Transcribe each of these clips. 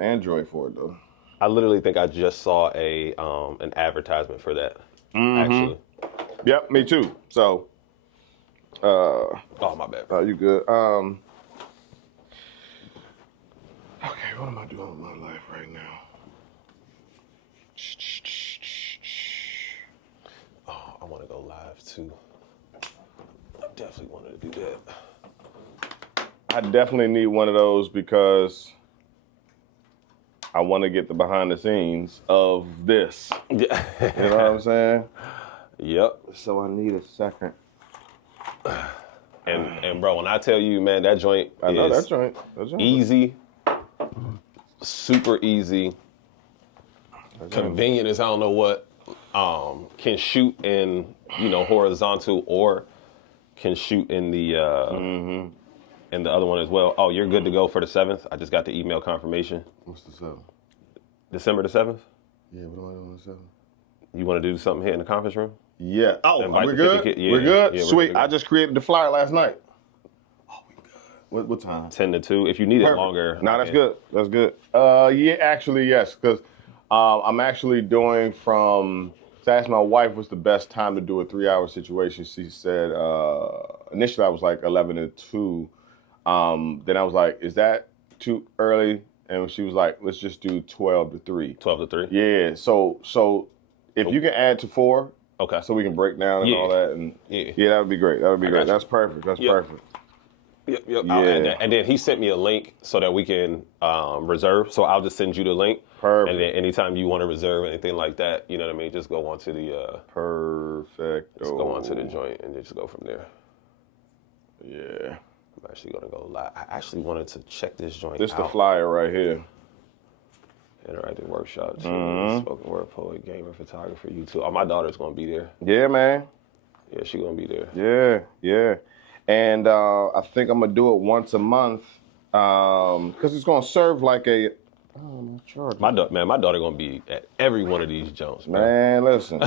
Android for it though. I literally think I just saw an advertisement for that. Actually. Yep, me too. So, Oh, my bad. you good? Okay, what am I doing with my life right now? Oh, I want to go live too. I definitely wanted to do that. I definitely need one of those because I want to get the behind the scenes of this. Yeah. You know what I'm saying? Yep. So I need a second. And bro, when I tell you, man, that joint I know is that joint. easy, super easy, convenient as I don't know what. Can shoot in, horizontal, or can shoot in the in the other one as well. Oh, you're good to go for the 7th. I just got the email confirmation. What's the 7th? December the 7th. Yeah, what am I doing on the 7th? You want to do something here in the conference room? Yeah. Oh, Invite we're the good? 50 yeah, we're good? yeah, we're Sweet. good to go. I just created the flyer last night. Oh, we good. What time? 10 to 2. If you need Perfect. it longer. No, that's good. That's good. Yeah, actually, yes, because I'm actually doing from. So I asked my wife what's the best time to do a 3-hour situation. She said initially I was like 11 to 2. Then I was like, is that too early? And she was like, let's just do 12 to 3. 12 to 3? Yeah. So if you can add to 4, okay, so we can break down and all that, and that would be great. That would be great. That's perfect. That's perfect. Yep. Yeah. I'll add that. And then he sent me a link so that we can reserve. So I'll just send you the link. Perfect. And then anytime you want to reserve anything like that, you know what I mean, just go onto the perfect. Just go onto the joint and just go from there. Yeah. I'm actually gonna go live. I actually wanted to check this joint This out. the flyer right here. Interactive workshop, spoken word poet, gamer, photographer, YouTube. Oh, my daughter's gonna be there. Yeah, man. Yeah, she's gonna be there. Yeah. And I think I'm gonna do it once a month because it's gonna serve like a. Oh, my charger. My daughter gonna be at every one of these jumps, bro. Man, listen.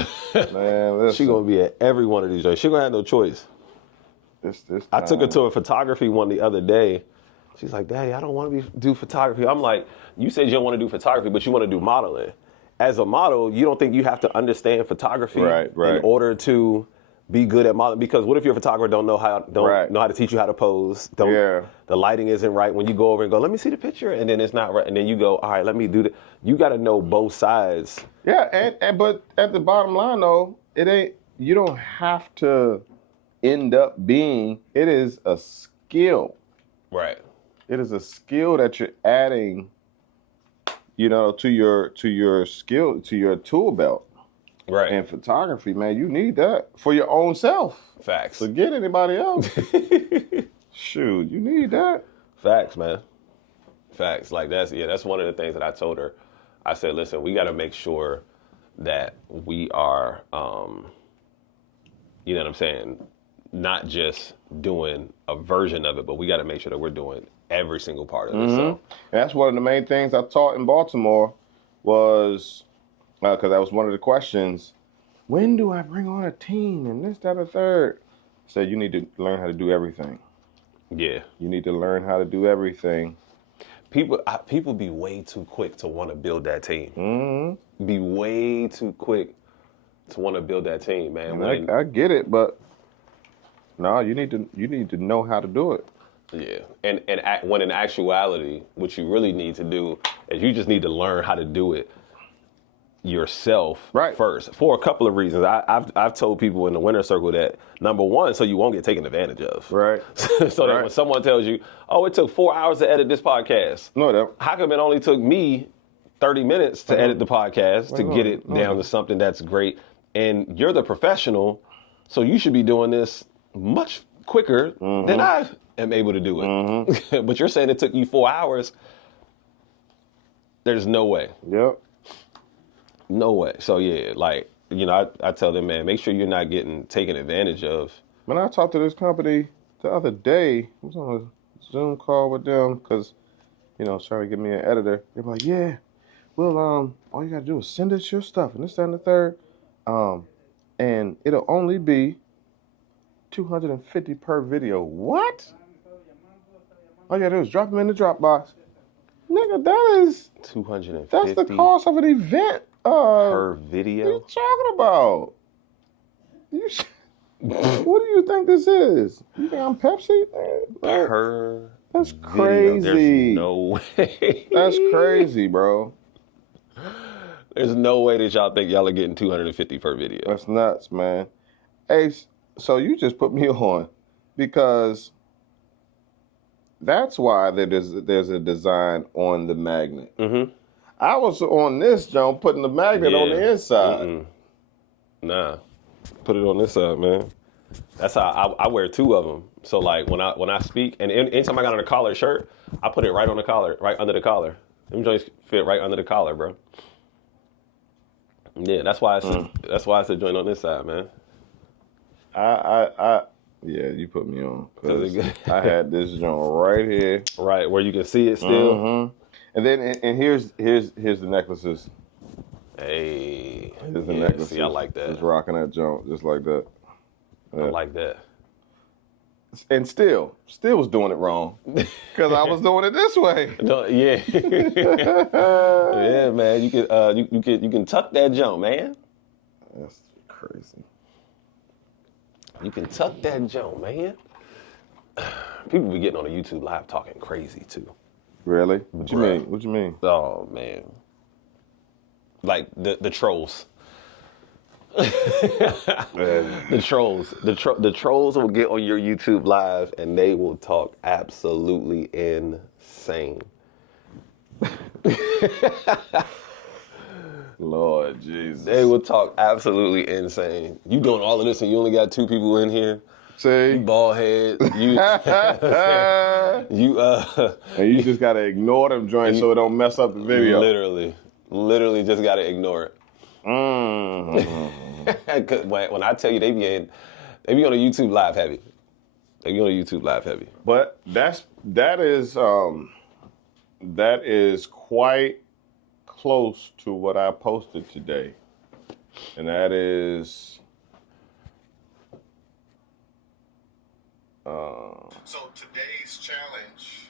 She gonna be at every one of these jumps. She gonna have no choice. This I took her to a photography one the other day. She's like, Daddy, I don't want to do photography. I'm like, you said you don't want to do photography, but you want to do modeling. As a model, you don't think you have to understand photography in order to be good at modeling? Because what if your photographer don't know how to teach you how to pose? The lighting isn't right. When you go over and go, let me see the picture, and then it's not right, and then you go, all right, let me do that. You got to know both sides. Yeah, but at the bottom line though, it ain't. You don't have to end up being. It is a skill. Right. It is a skill that you're adding, to your skill, to your tool belt. Right. And photography, man, you need that for your own self. Facts. Forget anybody else. Shoot, you need that. Facts, man. Facts. Like that's one of the things that I told her. I said, listen, we got to make sure that we are, you know what I'm saying, not just doing a version of it, but we got to make sure that we're doing every single part of it. So. And that's one of the main things I taught in Baltimore was, because that was one of the questions, when do I bring on a team and this, that, or third? I said, you need to learn how to do everything. Yeah. You need to learn how to do everything. People be way too quick to want to build that team. Be way too quick to want to build that team, man. I get it, but no, you need to know how to do it. Yeah, and when in actuality, what you really need to do is you just need to learn how to do it yourself first, for a couple of reasons. I've told people in the winner circle that, number one, so you won't get taken advantage of. Right. So that when someone tells you, oh, it took 4 hours to edit this podcast. No, it don't. How come it only took me 30 minutes to edit the podcast to get it down to something that's great? And you're the professional, so you should be doing this much quicker than I am able to do it. But you're saying it took you 4 hours. There's no way. Yep. No way. So yeah, like, I tell them, man, make sure you're not getting taken advantage of. When I talked to this company the other day, I was on a Zoom call with them because, trying to get me an editor. They're like, yeah, well, all you got to do is send us your stuff and this, that, and the third. And it'll only be $250 per video. What? All you got to do is drop them in the Dropbox. Nigga, that is $250. that's the cost of an event. Per What are video. you talking about? What do you think this is? You think I'm Pepsi? Bro, Per. that's video. crazy. There's no way. That's crazy, bro. There's no way that y'all think y'all are getting $250 per video. That's nuts, man. Hey, so you just put me on because that's why there's a design on the magnet. Mm-hmm. I was on this, John, putting the magnet on the inside. Mm-mm. Nah, put it on this side, man. That's how I wear two of them. So like when I speak, and anytime I got on a collared shirt, I put it right on the collar, right under the collar. Them joints fit right under the collar, bro. Yeah, that's why it's a joint on this side, man. Yeah, you put me on. 'Cause I had this joint right here. Right, where you can see it still. Mm-hmm. And then and here's the necklaces. Hey, Here's the necklaces. See, I like that. Just rocking that joint, just like that. I like that. And still was doing it wrong because I was doing it this way. No, yeah, yeah, man. You can tuck that jump, man. That's crazy. You can tuck that jump, man. People be getting on the YouTube live talking crazy too. Really? What you mean? What you mean? Oh man, like the trolls. The trolls. The trolls will get on your YouTube live and they will talk absolutely insane. Lord Jesus. They will talk absolutely insane. You doing all of this and you only got two people in here. See? You bald head. You and you just gotta ignore them joints so it don't mess up the video. Literally just gotta ignore it. Mm-hmm. When I tell you they be on the YouTube live heavy. They be on the YouTube live heavy. But that is quite close to what I posted today. And that is so today's challenge,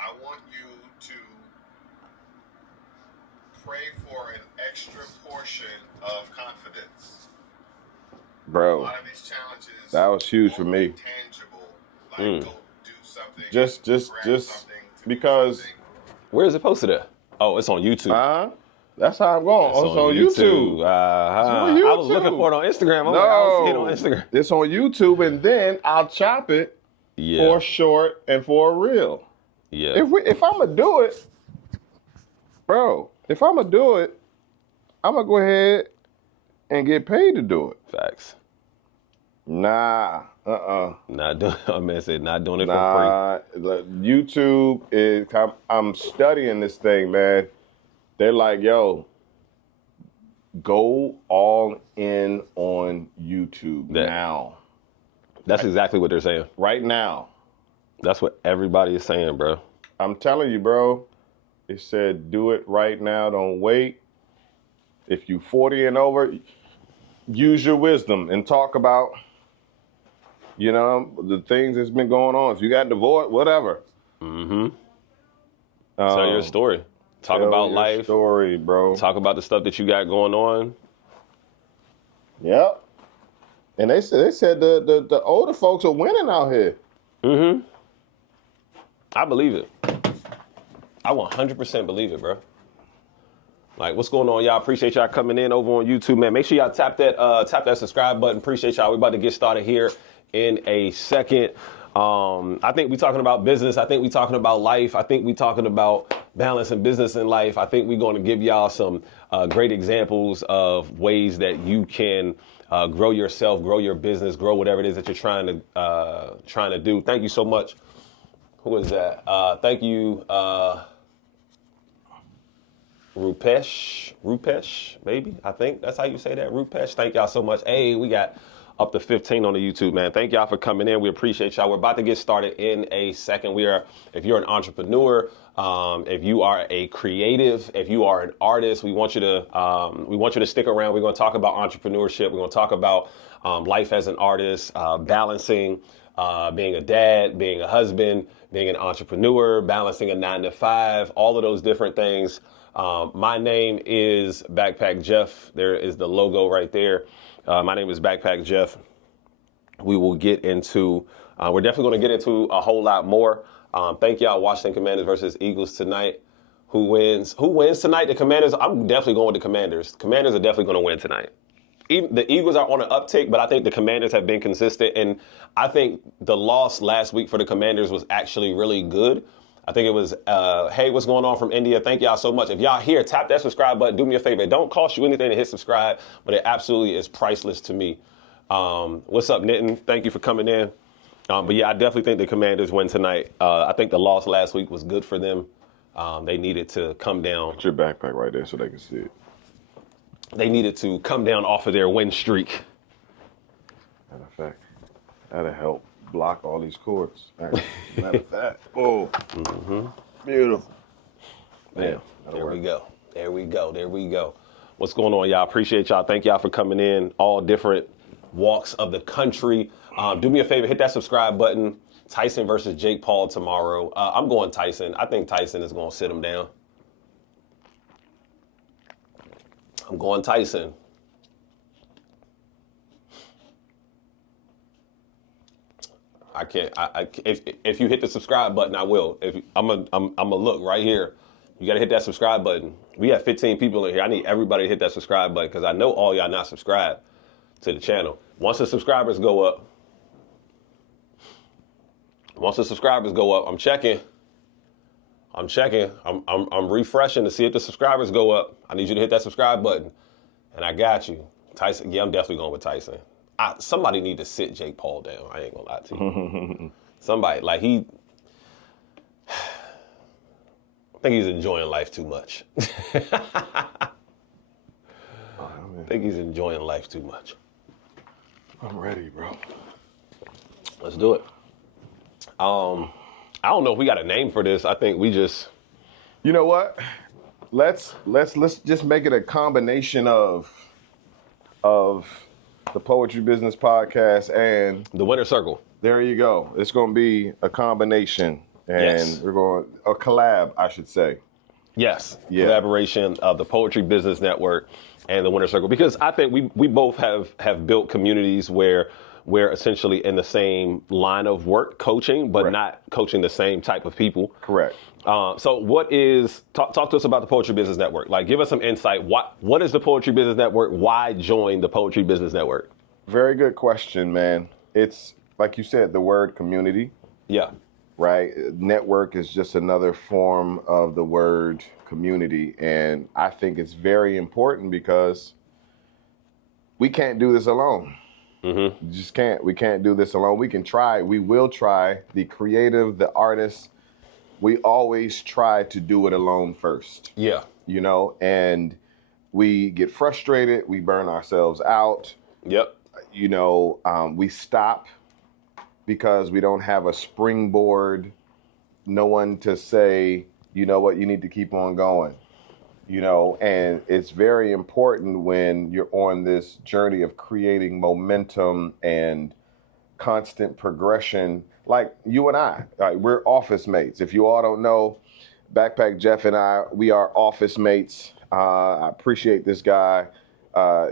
I want you to pray for an extra portion of confidence. Bro, a lot of these challenges, that was huge for me. Tangible, like go do something. Just because. Where is it posted at? Oh, it's on YouTube. That's how I'm going. It's on YouTube. I was looking for it on Instagram. I don't see it on Instagram. It's on YouTube, and then I'll chop it for a short and for a reel. Yeah. If I'm gonna do it, bro. If I'm gonna do it, I'm gonna go ahead and get paid to do it. Facts. Nah. Not doing. I mean, I said not doing it for free. YouTube is. I'm studying this thing, man. They're like, yo, go all in on YouTube now. That's exactly what they're saying. Right now. That's what everybody is saying, bro. I'm telling you, bro. It said do it right now. Don't wait. If you 40 and over, use your wisdom and talk about, the things that's been going on. If you got divorced, whatever. Mm-hmm. Tell your story. Talk about life. Story, bro. Talk about the stuff that you got going on. Yep. And they said the older folks are winning out here. Mm-hmm. I believe it. I 100% believe it, bro. Like, what's going on, y'all? Appreciate y'all coming in over on YouTube, man. Make sure y'all tap that subscribe button. Appreciate y'all. We're about to get started here in a second. I think we're talking about business. I think we're talking about life. I think we're talking about balance and business in life. I think we're going to give y'all some great examples of ways that you can grow yourself, grow your business, grow whatever it is that you're trying to do. Thank you so much. Who is that? Thank you, Rupesh, maybe. I think that's how you say that, Rupesh. Thank y'all so much. Hey, we got up to 15 on the YouTube, man. Thank y'all for coming in. We appreciate y'all. We're about to get started in a second. If you're an entrepreneur, if you are a creative, if you are an artist, we want you to stick around. We're going to talk about entrepreneurship. We're going to talk about life as an artist, balancing being a dad, being a husband, being an entrepreneur, balancing a 9 to 5, all of those different things. My name is Backpack Jeff. There is the logo right there. My name is Backpack Jeff. We will get into, we're definitely going to get into a whole lot more. Thank y'all. Washington Commanders versus Eagles tonight. Who wins? Who wins tonight? The Commanders. I'm definitely going with the Commanders. Commanders are definitely going to win tonight. The Eagles are on an uptick, but I think the Commanders have been consistent. And I think the loss last week for the Commanders was actually really good. I think it was, hey, what's going on from India? Thank y'all so much. If y'all here, tap that subscribe button. Do me a favor. It don't cost you anything to hit subscribe, but it absolutely is priceless to me. What's up, Nitin? Thank you for coming in. But yeah, I definitely think the Commanders win tonight. I think the loss last week was good for them. They needed to come down. Put your backpack right there so they can see it. They needed to come down off of their win streak. Matter of fact, that'll help block all these cords. Matter of fact. Oh, beautiful. Yeah, there we go. There we go. There we go. What's going on, y'all? Appreciate y'all. Thank y'all for coming in. All different walks of the country. Do me a favor, hit that subscribe button. Tyson versus Jake Paul tomorrow. I'm going Tyson. I think Tyson is going to sit him down. I'm going Tyson. I can't. If you hit the subscribe button, I will. I'm a look right here. You got to hit that subscribe button. We have 15 people in here. I need everybody to hit that subscribe button because I know all y'all not subscribed to the channel. Once the subscribers go up, I'm checking. I'm refreshing to see if the subscribers go up. I need you to hit that subscribe button. And I got you. Tyson, yeah, I'm definitely going with Tyson. Somebody need to sit Jake Paul down. I ain't gonna lie to you. Somebody, like I think he's enjoying life too much. I think he's enjoying life too much. I'm ready, bro. Let's do it. I don't know if we got a name for this. I think we just. You know what? Let's just make it a combination of the Poetry Business Podcast and The Winner Circle. There you go. It's going to be a combination, and yes. We're going a collab, I should say. Yes, yeah. Collaboration of the Poetry Business Network and the Winner Circle, because I think we both have built communities where we're essentially in the same line of work, coaching, but not coaching the same type of people. Correct. So what is, talk to us about the Poetry Business Network. Like, give us some insight. What is the Poetry Business Network? Why join the Poetry Business Network? Very good question, man. It's, like you said, the word community. Yeah. Right? Network is just another form of the word community. And I think it's very important because we can't do this alone. Mm-hmm. You just can't. We can't do this alone. We can try. We will try. The creative, the artist, we always try to do it alone first. Yeah. You know, and we get frustrated. We burn ourselves out. Yep. You know, we stop because we don't have a springboard, no one to say, you know what, you need to keep on going. You know, and it's very important when you're on this journey of creating momentum and constant progression. Like you and I, we're office mates. If you all don't know, Backpack Jeff and I, we are office mates. I appreciate this guy,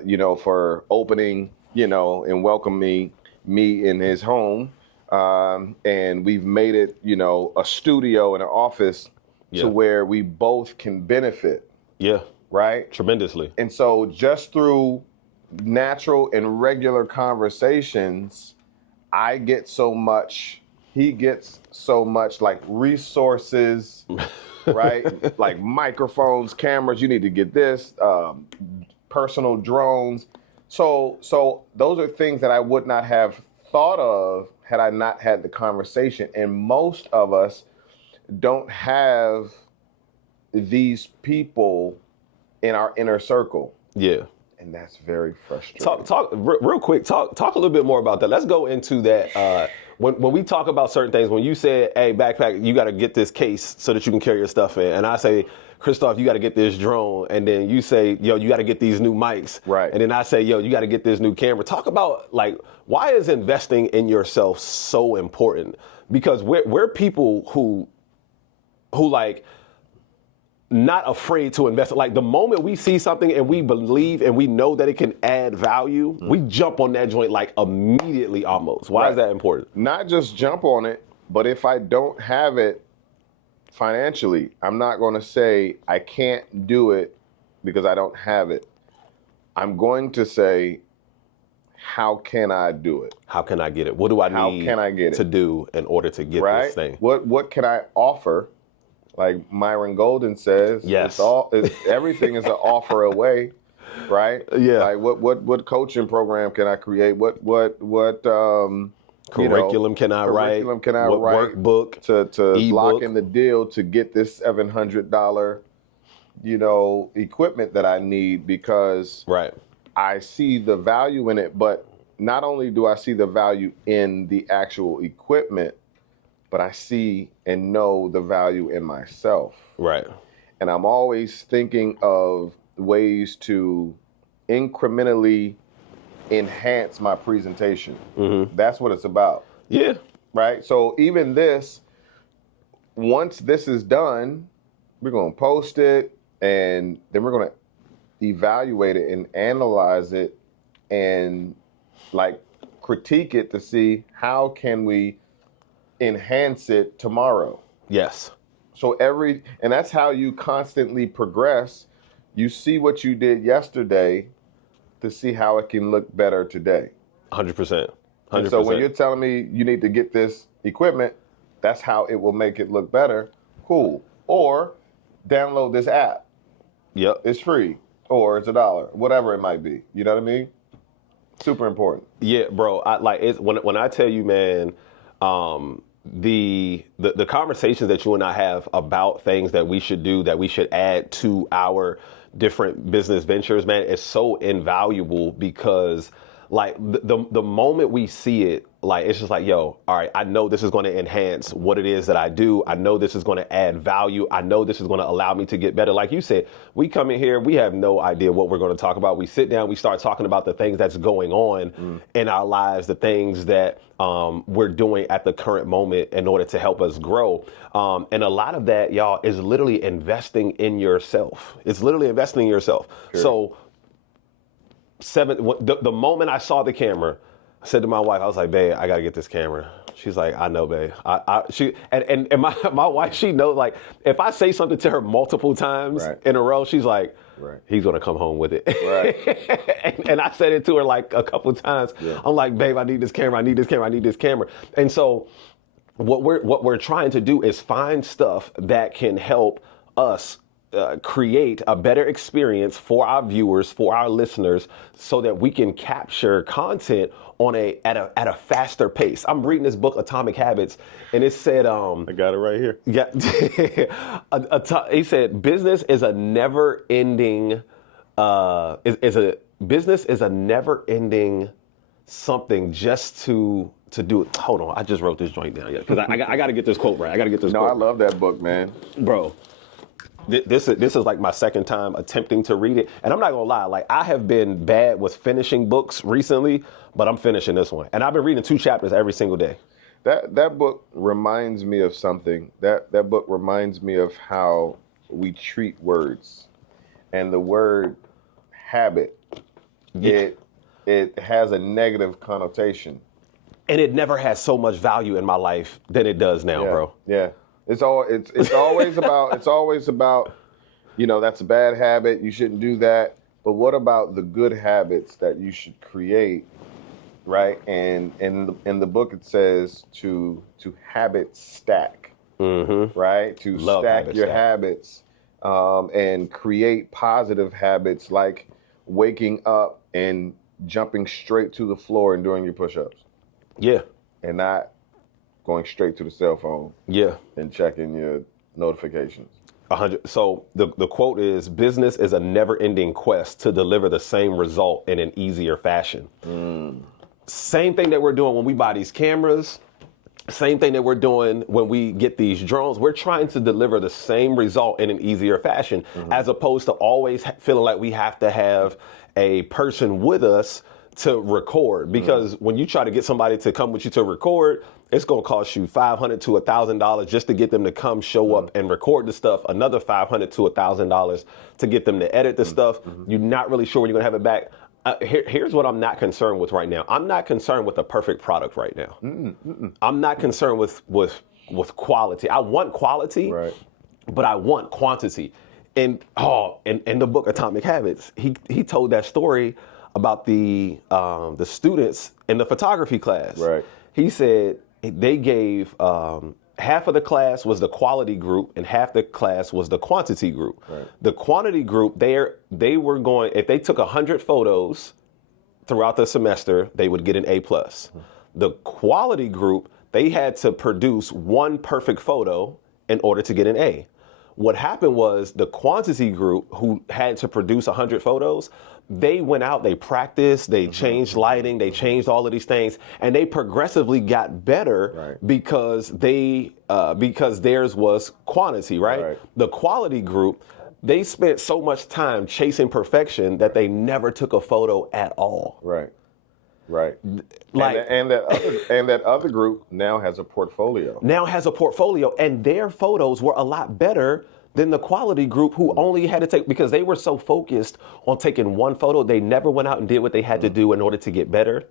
you know, for opening, you know, and welcoming me in his home. And we've made it, you know, a studio and an office to where we both can benefit. Yeah. Right? Tremendously. And so just through natural and regular conversations, I get so much, he gets so much, like resources, right? Like microphones, cameras, you need to get this, personal drones. So those are things that I would not have thought of had I not had the conversation. And most of us don't have these people in our inner circle. Yeah. And that's very frustrating. Talk real quick. Talk a little bit more about that. Let's go into that. when we talk about certain things, when you say, hey, backpack, you got to get this case so that you can carry your stuff in. And I say, Christoph, you got to get this drone. And then you say, yo, you got to get these new mics. Right. And then I say, yo, you got to get this new camera. Talk about, like, why is investing in yourself so important? Because we're people who like, not afraid to invest. Like, the moment we see something and we believe and we know that it can add value, we jump on that joint like immediately almost. Why is that important? Not just jump on it, but if I don't have it financially, I'm not going to say I can't do it because I don't have it. I'm going to say, how can I do it? How can I get it? What do I need to do in order to get this thing? What can I offer? Like Myron Golden says, yes, everything is an offer away, right? Yeah. Like what coaching program can I create? What curriculum can I write? What workbook to lock in the deal to get this $700 equipment that I need, because I see the value in it. But not only do I see the value in the actual equipment, but I see and know the value in myself. Right. And I'm always thinking of ways to incrementally enhance my presentation. Mm-hmm. That's what it's about. Yeah. Right? So even this, once this is done, we're going to post it, and then we're going to evaluate it and analyze it and like critique it to see how can we enhance it tomorrow. Yes. So and that's how you constantly progress. You see what you did yesterday to see how it can look better today. 100%. And so when you're telling me you need to get this equipment, that's how it will make it look better. Cool. Or download this app. Yep. It's free. Or it's $1, whatever it might be. You know what I mean? Super important. Yeah, bro. When I tell you, man, the conversations that you and I have about things that we should do, that we should add to our different business ventures, man, is so invaluable, because like the moment we see it, like, it's just like, yo, all right, I know this is going to enhance what it is that I do. I know this is going to add value. I know this is going to allow me to get better. Like you said, we come in here, we have no idea what we're going to talk about. We sit down, we start talking about the things that's going on in our lives, the things that we're doing at the current moment in order to help us grow. And a lot of that, y'all, is literally investing in yourself. It's literally investing in yourself. Sure. So the moment I saw the camera, I said to my wife, I was like, babe, I got to get this camera. She's like, I know, babe. And my wife, she knows, like, if I say something to her multiple times in a row, she's like, he's going to come home with it. Right. and I said it to her like a couple times. Yeah. I'm like, babe, I need this camera. I need this camera. I need this camera. And so what we're trying to do is find stuff that can help us create a better experience for our viewers, for our listeners, so that we can capture content at a faster pace. I'm reading this book, Atomic Habits, and it said, I got it right here. Yeah, he said, business is a never-ending business is a never-ending something just to do it. Hold on, I just wrote this joint down, because I got to get this quote right. I got to get this. No, I love that book, man, bro. This is like my second time attempting to read it. And I'm not going to lie, like, I have been bad with finishing books recently, but I'm finishing this one. And I've been reading 2 chapters every single day. That book reminds me of something. That book reminds me of how we treat words. And the word habit, it has a negative connotation. And it never has so much value in my life than it does now, bro. Yeah. It's always about, that's a bad habit. You shouldn't do that. But what about the good habits that you should create, right? And in the book it says to habit stack, right? To stack your habits and create positive habits, like waking up and jumping straight to the floor and doing your push-ups. Yeah. And not going straight to the cell phone. Yeah. And checking your notifications. 100. So the quote is, business is a never-ending quest to deliver the same result in an easier fashion. Same thing that we're doing when we buy these cameras, Same thing that we're doing when we get these drones. We're trying to deliver the same result in an easier fashion, as opposed to always feeling like we have to have a person with us to record. Because when you try to get somebody to come with you to record, it's going to cost you $500 to $1,000 just to get them to come show up and record the stuff. Another $500 to $1,000 to get them to edit the stuff. You're not really sure when you're going to have it back. Here's what I'm not concerned with right now. I'm not concerned with a perfect product right now. I'm not concerned with quality. I want quality, Right. but I want quantity. And in the book Atomic Habits, he told that story about the students in the photography class. Right. He said they gave half of the class was the quality group and half the class was the quantity group. Right. The quantity group, they were going, if they took 100 photos throughout the semester, they would get an A+. The quality group, they had to produce one perfect photo in order to get an A. What happened was the quantity group, who had to produce 100 photos, they went out, they practiced, they changed lighting, they changed all of these things, and they progressively got better because theirs was quantity, right? The quality group, they spent so much time chasing perfection that they never took a photo at all. Right. Right. Like, and that other group now has a portfolio. And their photos were a lot better than the quality group, who only had to take, because they were so focused on taking one photo, they never went out and did what they had to do in order to get better.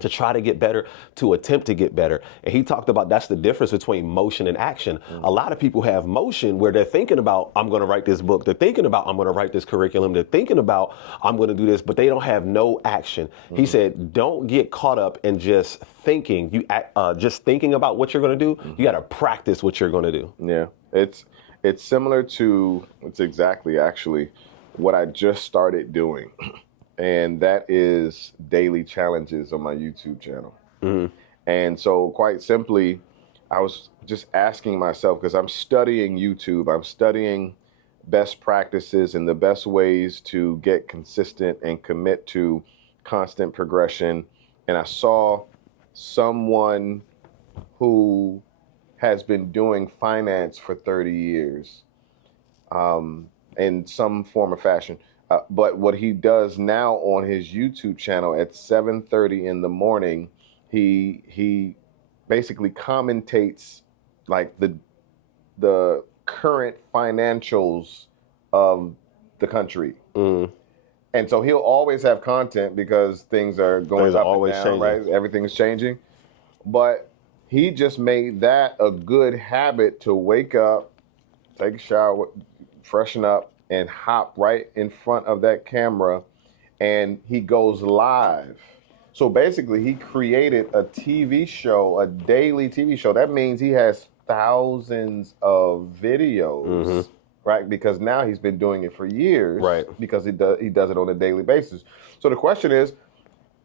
To try to get better, to attempt to get better. And he talked about that's the difference between motion and action. A lot of people have motion where they're thinking about, I'm going to write this book. They're thinking about, I'm going to write this curriculum. They're thinking about, I'm going to do this, but they don't have no action. He said, don't get caught up in just thinking. Just thinking about what you're going to do. You got to practice what you're going to do. Yeah, it's similar to, it's exactly actually what I just started doing. And that is daily challenges on my YouTube channel. And so quite simply, I was just asking myself, because I'm studying YouTube, I'm studying best practices and the best ways to get consistent and commit to constant progression. And I saw someone who has been doing finance for 30 years in some form or fashion. But what he does now on his YouTube channel at 7:30 in the morning, he basically commentates like the current financials of the country. And so he'll always have content because things are going up and down, right? Everything is changing. But he just made that a good habit to wake up, take a shower, freshen up, and hop right in front of that camera, and he goes live. So basically, he created a TV show, a daily TV show. That means he has thousands of videos, right? Because now he's been doing it for years, right? Because he does it on a daily basis. So the question is,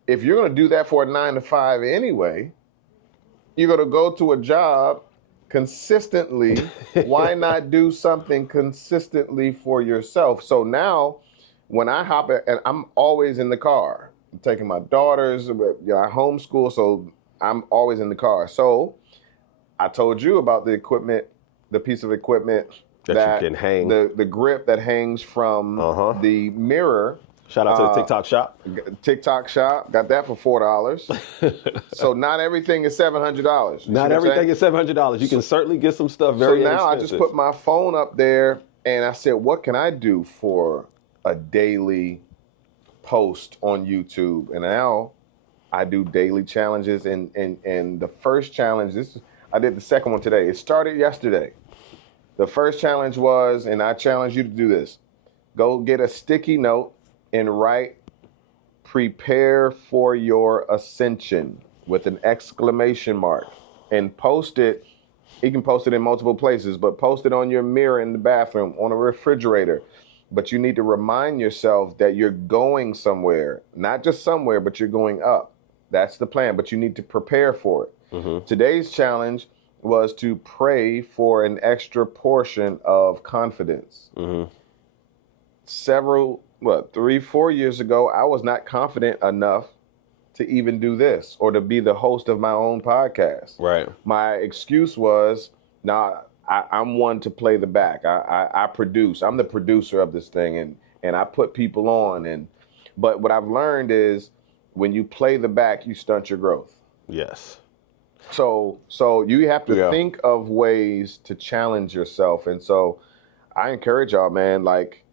if you're going to do that for a 9 to 5 anyway, you're going to go to a job consistently. Why not do something consistently for yourself? So now when I hop in, and I'm always in the car, I'm taking my daughters, I homeschool, so I'm always in the car. So I told you about the equipment, the piece of equipment that you can hang, the grip that hangs from the mirror. Shout out to the TikTok shop. TikTok shop, got that for $4. So not everything is $700. Not everything is $700. You can certainly get some stuff very inexpensive. So now I just put my phone up there and I said, what can I do for a daily post on YouTube? And now I do daily challenges. And the first challenge, I did the second one today. It started yesterday. The first challenge was, and I challenge you to do this, go get a sticky note and write, prepare for your ascension with an exclamation mark, and post it. You can post it in multiple places, but post it on your mirror in the bathroom, on a refrigerator. But you need to remind yourself that you're going somewhere, not just somewhere, but you're going up. That's the plan, but you need to prepare for it. Today's challenge was to pray for an extra portion of confidence. 3-4 years ago, I was not confident enough to even do this or to be the host of my own podcast. Right. My excuse was, nah, I'm one to play the back. I produce. I'm the producer of this thing, and I put people on. But what I've learned is when you play the back, you stunt your growth. Yes. So you have to think of ways to challenge yourself. And so I encourage y'all, man, like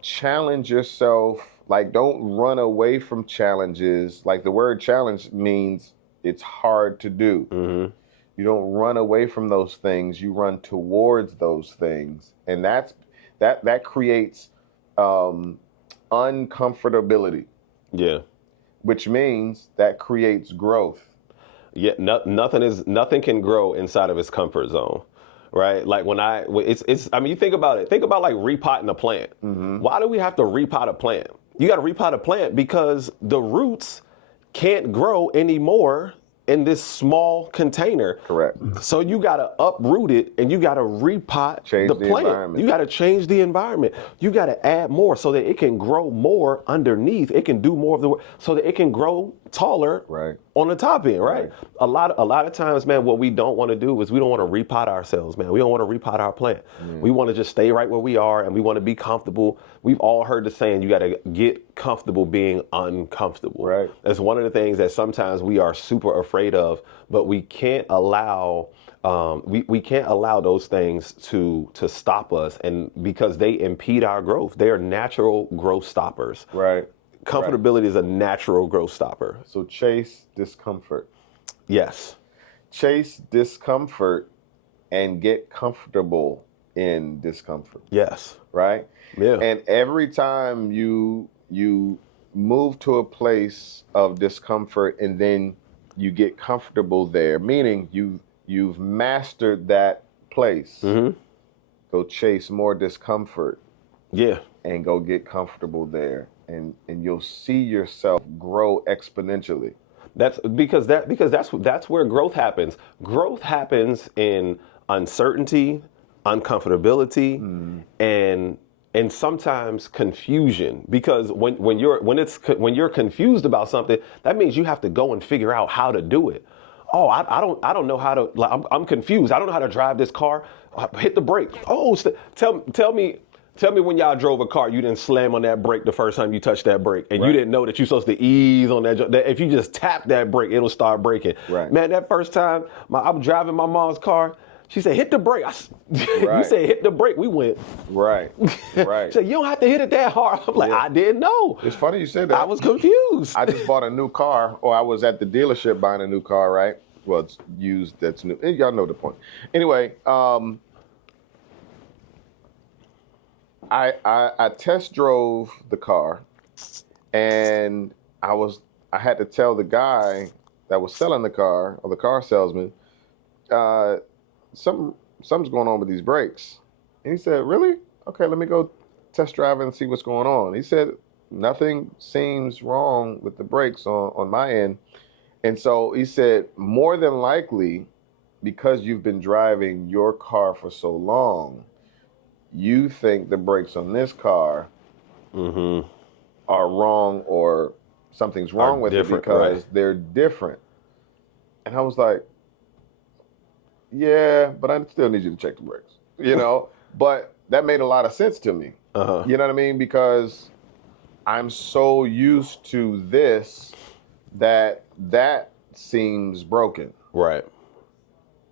challenge yourself. Like, don't run away from challenges. Like, the word challenge means it's hard to do. Mm-hmm. You don't run away from those things. You run towards those things. And that creates uncomfortability. Yeah. Which means that creates growth. Yeah, nothing can grow inside of its comfort zone, right? Like I mean, you think about it. Think about like repotting a plant. Mm-hmm. Why do we have to repot a plant? You got to repot a plant because the roots can't grow anymore in this small container. Correct. So you got to uproot it and you got to repot the plant. You got to change the environment. You got to add more so that it can grow more underneath. It can do more of the work so that it can grow taller on the top end, right? A lot of times, man, what we don't want to do is we don't want to repot ourselves, man. We don't want to repot our plant. We want to just stay right where we are and we want to be comfortable. We've all heard the saying, you got to get comfortable being uncomfortable. Right. That's one of the things that sometimes we are super afraid of, but we can't allow we can't allow those things to stop us, and because they impede our growth. They are natural growth stoppers. Right. Comfortability is a natural growth stopper. So chase discomfort. Yes. Chase discomfort and get comfortable in discomfort. Yes. Right? Yeah. And every time you move to a place of discomfort and then you get comfortable there, meaning you've mastered that place. Mm-hmm. Go chase more discomfort. Yeah. And go get comfortable there. And you'll see yourself grow exponentially. That's where growth happens. Growth happens in uncertainty, uncomfortability, and sometimes confusion. Because when you're confused about something, that means you have to go and figure out how to do it. Oh, I don't know how to. Like, I'm confused. I don't know how to drive this car. Hit the brake. Oh, tell me. Tell me when y'all drove a car, you didn't slam on that brake the first time you touched that brake, and you didn't know that you're supposed to ease on that. That if you just tap that brake, it'll start braking. Right. Man, that first time I'm driving my mom's car, she said, hit the brake. You said, hit the brake. We went. Right. She said, you don't have to hit it that hard. I'm like, I didn't know. It's funny you said that. I was confused. I just bought a new car, or I was at the dealership buying a new car, right? Well, it's used, that's new. Y'all know the point. Anyway, I test drove the car, and I had to tell the guy that was selling the car, or the car salesman, something's going on with these brakes. And he said, really? Okay, let me go test drive and see what's going on. He said, nothing seems wrong with the brakes on my end. And so he said, more than likely, because you've been driving your car for so long, you think the brakes on this car are wrong, or something's wrong with it because they're different. And I was like, yeah, but I still need you to check the brakes, But that made a lot of sense to me. You know what I mean? Because I'm so used to this that seems broken. Right.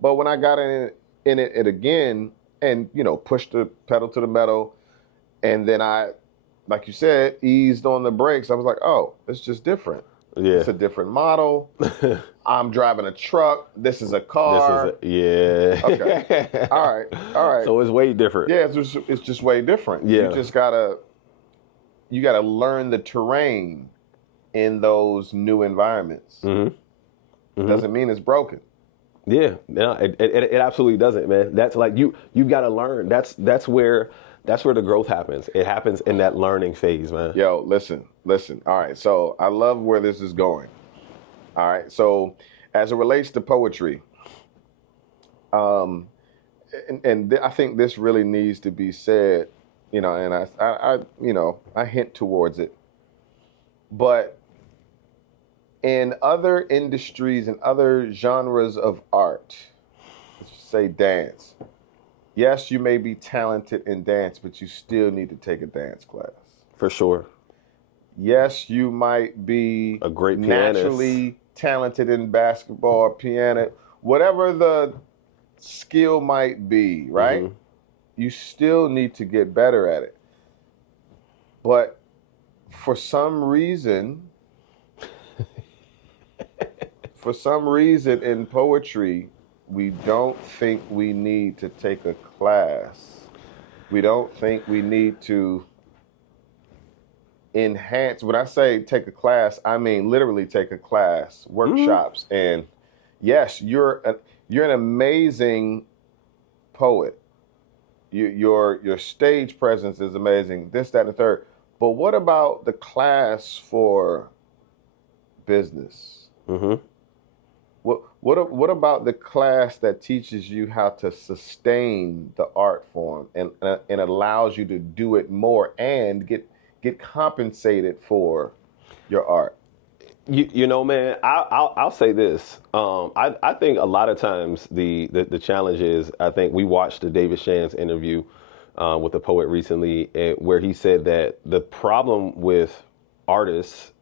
But when I got in it again, and pushed the pedal to the metal, and then I, like you said, eased on the brakes, I was like, oh, it's just different. Yeah. It's a different model. I'm driving a truck. This is a car. Yeah. Okay. All right. So it's way different. Yeah, it's just way different. Yeah. You just gotta learn the terrain in those new environments. Doesn't mean it's broken. Yeah, no, it absolutely doesn't, man. That's like you've got to learn. That's where the growth happens. It happens in that learning phase, man. Yo, listen. All right, so I love where this is going. All right, so as it relates to poetry, and I think this really needs to be said, and I hint towards it, but in other industries and other genres of art, let's just say dance, yes, you may be talented in dance, but you still need to take a dance class. For sure. Yes, you might be a great pianist, naturally talented in basketball or piano, whatever the skill might be, right? Mm-hmm. You still need to get better at it. But for some reason in poetry, we don't think we need to take a class. We don't think we need to enhance. When I say take a class, I mean literally take a class, workshops. And yes, you're an amazing poet. Your stage presence is amazing, this, that, and the third. But what about the class for business? Mm-hmm. What about the class that teaches you how to sustain the art form and allows you to do it more and get compensated for your art? You know, man, I'll say this. I think a lot of times the challenge is, I think we watched the David Shands interview with a poet recently, where he said that the problem with artists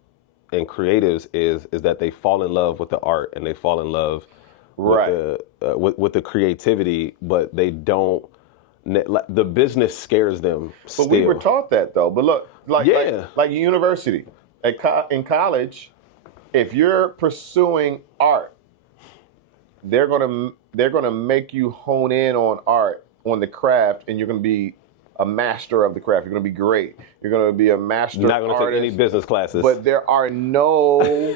and creatives is that they fall in love with the art and they fall in love with the creativity, but they don't. The business scares them. But we were taught that though. But look, like university, in college, if you're pursuing art, they're gonna make you hone in on art, on the craft, and you're gonna be a master of the craft. You're going to be great. You're going to be a master artist. Not going to take any business classes. But there are no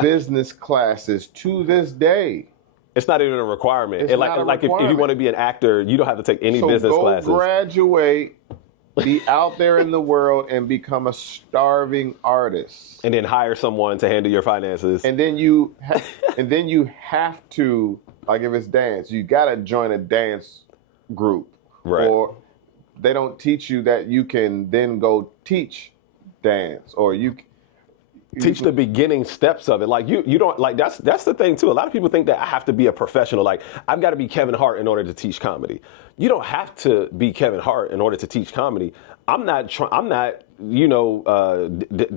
business classes to this day. It's not even a requirement. It's not a requirement. If you want to be an actor, you don't have to take any business classes. So go graduate, be out there in the world, and become a starving artist. And then hire someone to handle your finances. And then you have to, like if it's dance, you got to join a dance group. Right. Or they don't teach you that you can then go teach dance, or you teach the beginning steps of it. Like you don't, like that's the thing too. A lot of people think that I have to be a professional. Like I've got to be Kevin Hart in order to teach comedy. You don't have to be Kevin Hart in order to teach comedy. I'm not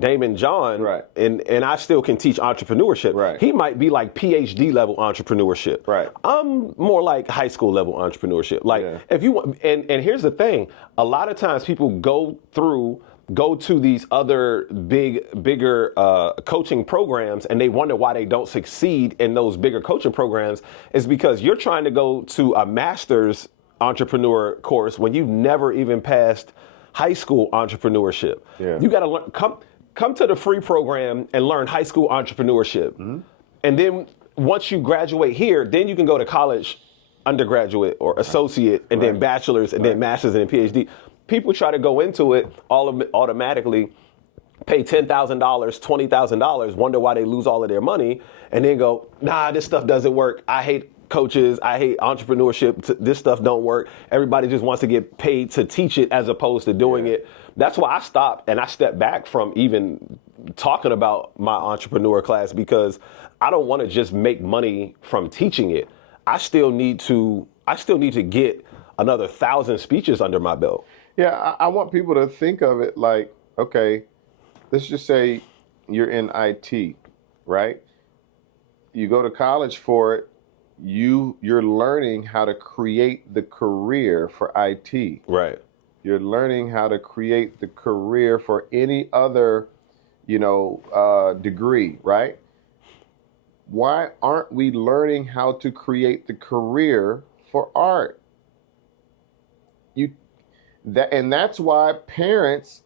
Damon John, right? And I still can teach entrepreneurship. Right. He might be like PhD level entrepreneurship. Right. I'm more like high school level entrepreneurship. Like if you want, and here's the thing: a lot of times people go to these other bigger coaching programs, and they wonder why they don't succeed in those bigger coaching programs. Is because you're trying to go to a master's entrepreneur course when you've never even passed high school entrepreneurship. Yeah. You got to learn. Come to the free program and learn high school entrepreneurship, and then once you graduate here, then you can go to college, undergraduate or associate, and then bachelor's, and then master's, and then PhD. People try to go into it automatically, pay $10,000, $20,000, wonder why they lose all of their money, and then go, nah, this stuff doesn't work. I hate coaches. I hate entrepreneurship. This stuff don't work. Everybody just wants to get paid to teach it as opposed to doing it. That's why I stopped and I stepped back from even talking about my entrepreneur class, because I don't want to just make money from teaching it. I still need to get another 1,000 speeches under my belt. Yeah, I want people to think of it like, okay, let's just say you're in IT, right? You go to college for it. You're learning how to create the career for IT. Right. You're learning how to create the career for any other, degree, right? Why aren't we learning how to create the career for art? And that's why parents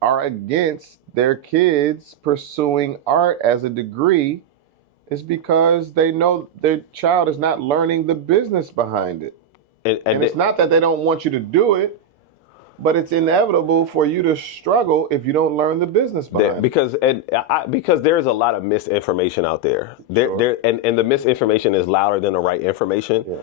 are against their kids pursuing art as a degree, is because they know their child is not learning the business behind it. And it's not that they don't want you to do it, but it's inevitable for you to struggle if you don't learn the business behind it. Because there's a lot of misinformation out there. And the misinformation is louder than the right information.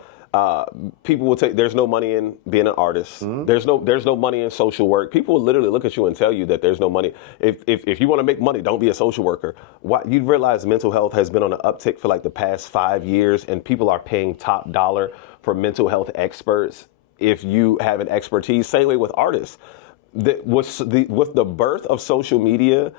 People will take. There's no money in being an artist. There's no money in social work. People will literally look at you and tell you that there's no money. If you want to make money, don't be a social worker. Why, you realize mental health has been on an uptick for like the past 5 years, and people are paying top dollar for mental health experts. If you have an expertise, same way with artists. With the birth of social media,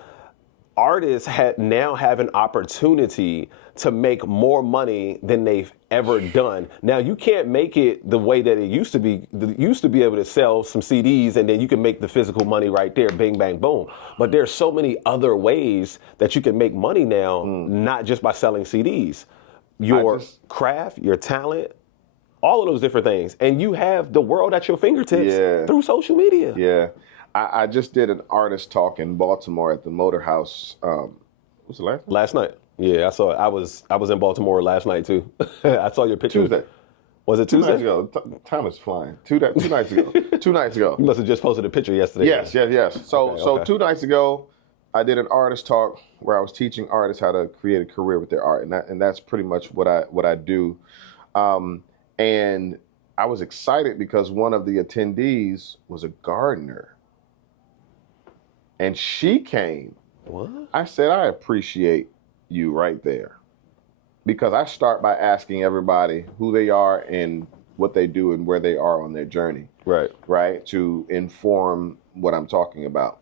artists now have an opportunity to make more money than they've ever done. Now, you can't make it the way that it used to be. You used to be able to sell some CDs and then you can make the physical money right there, bing, bang, boom. But there's so many other ways that you can make money now, not just by selling CDs. Your craft, your talent, all of those different things. And you have the world at your fingertips through social media. Yeah. I just did an artist talk in Baltimore at the Motor House. Was it last night? Yeah, I saw it. I was in Baltimore last night too. I saw your picture. Tuesday. Was it Tuesday? 2 nights ago. Time is flying. Two nights ago. 2 nights ago. You must have just posted a picture yesterday. Yes. So 2 nights ago, I did an artist talk where I was teaching artists how to create a career with their art, and that's pretty much what I do. And I was excited because one of the attendees was a gardener. And she came. What? I said, I appreciate you right there. Because I start by asking everybody who they are and what they do and where they are on their journey. Right. Right? To inform what I'm talking about.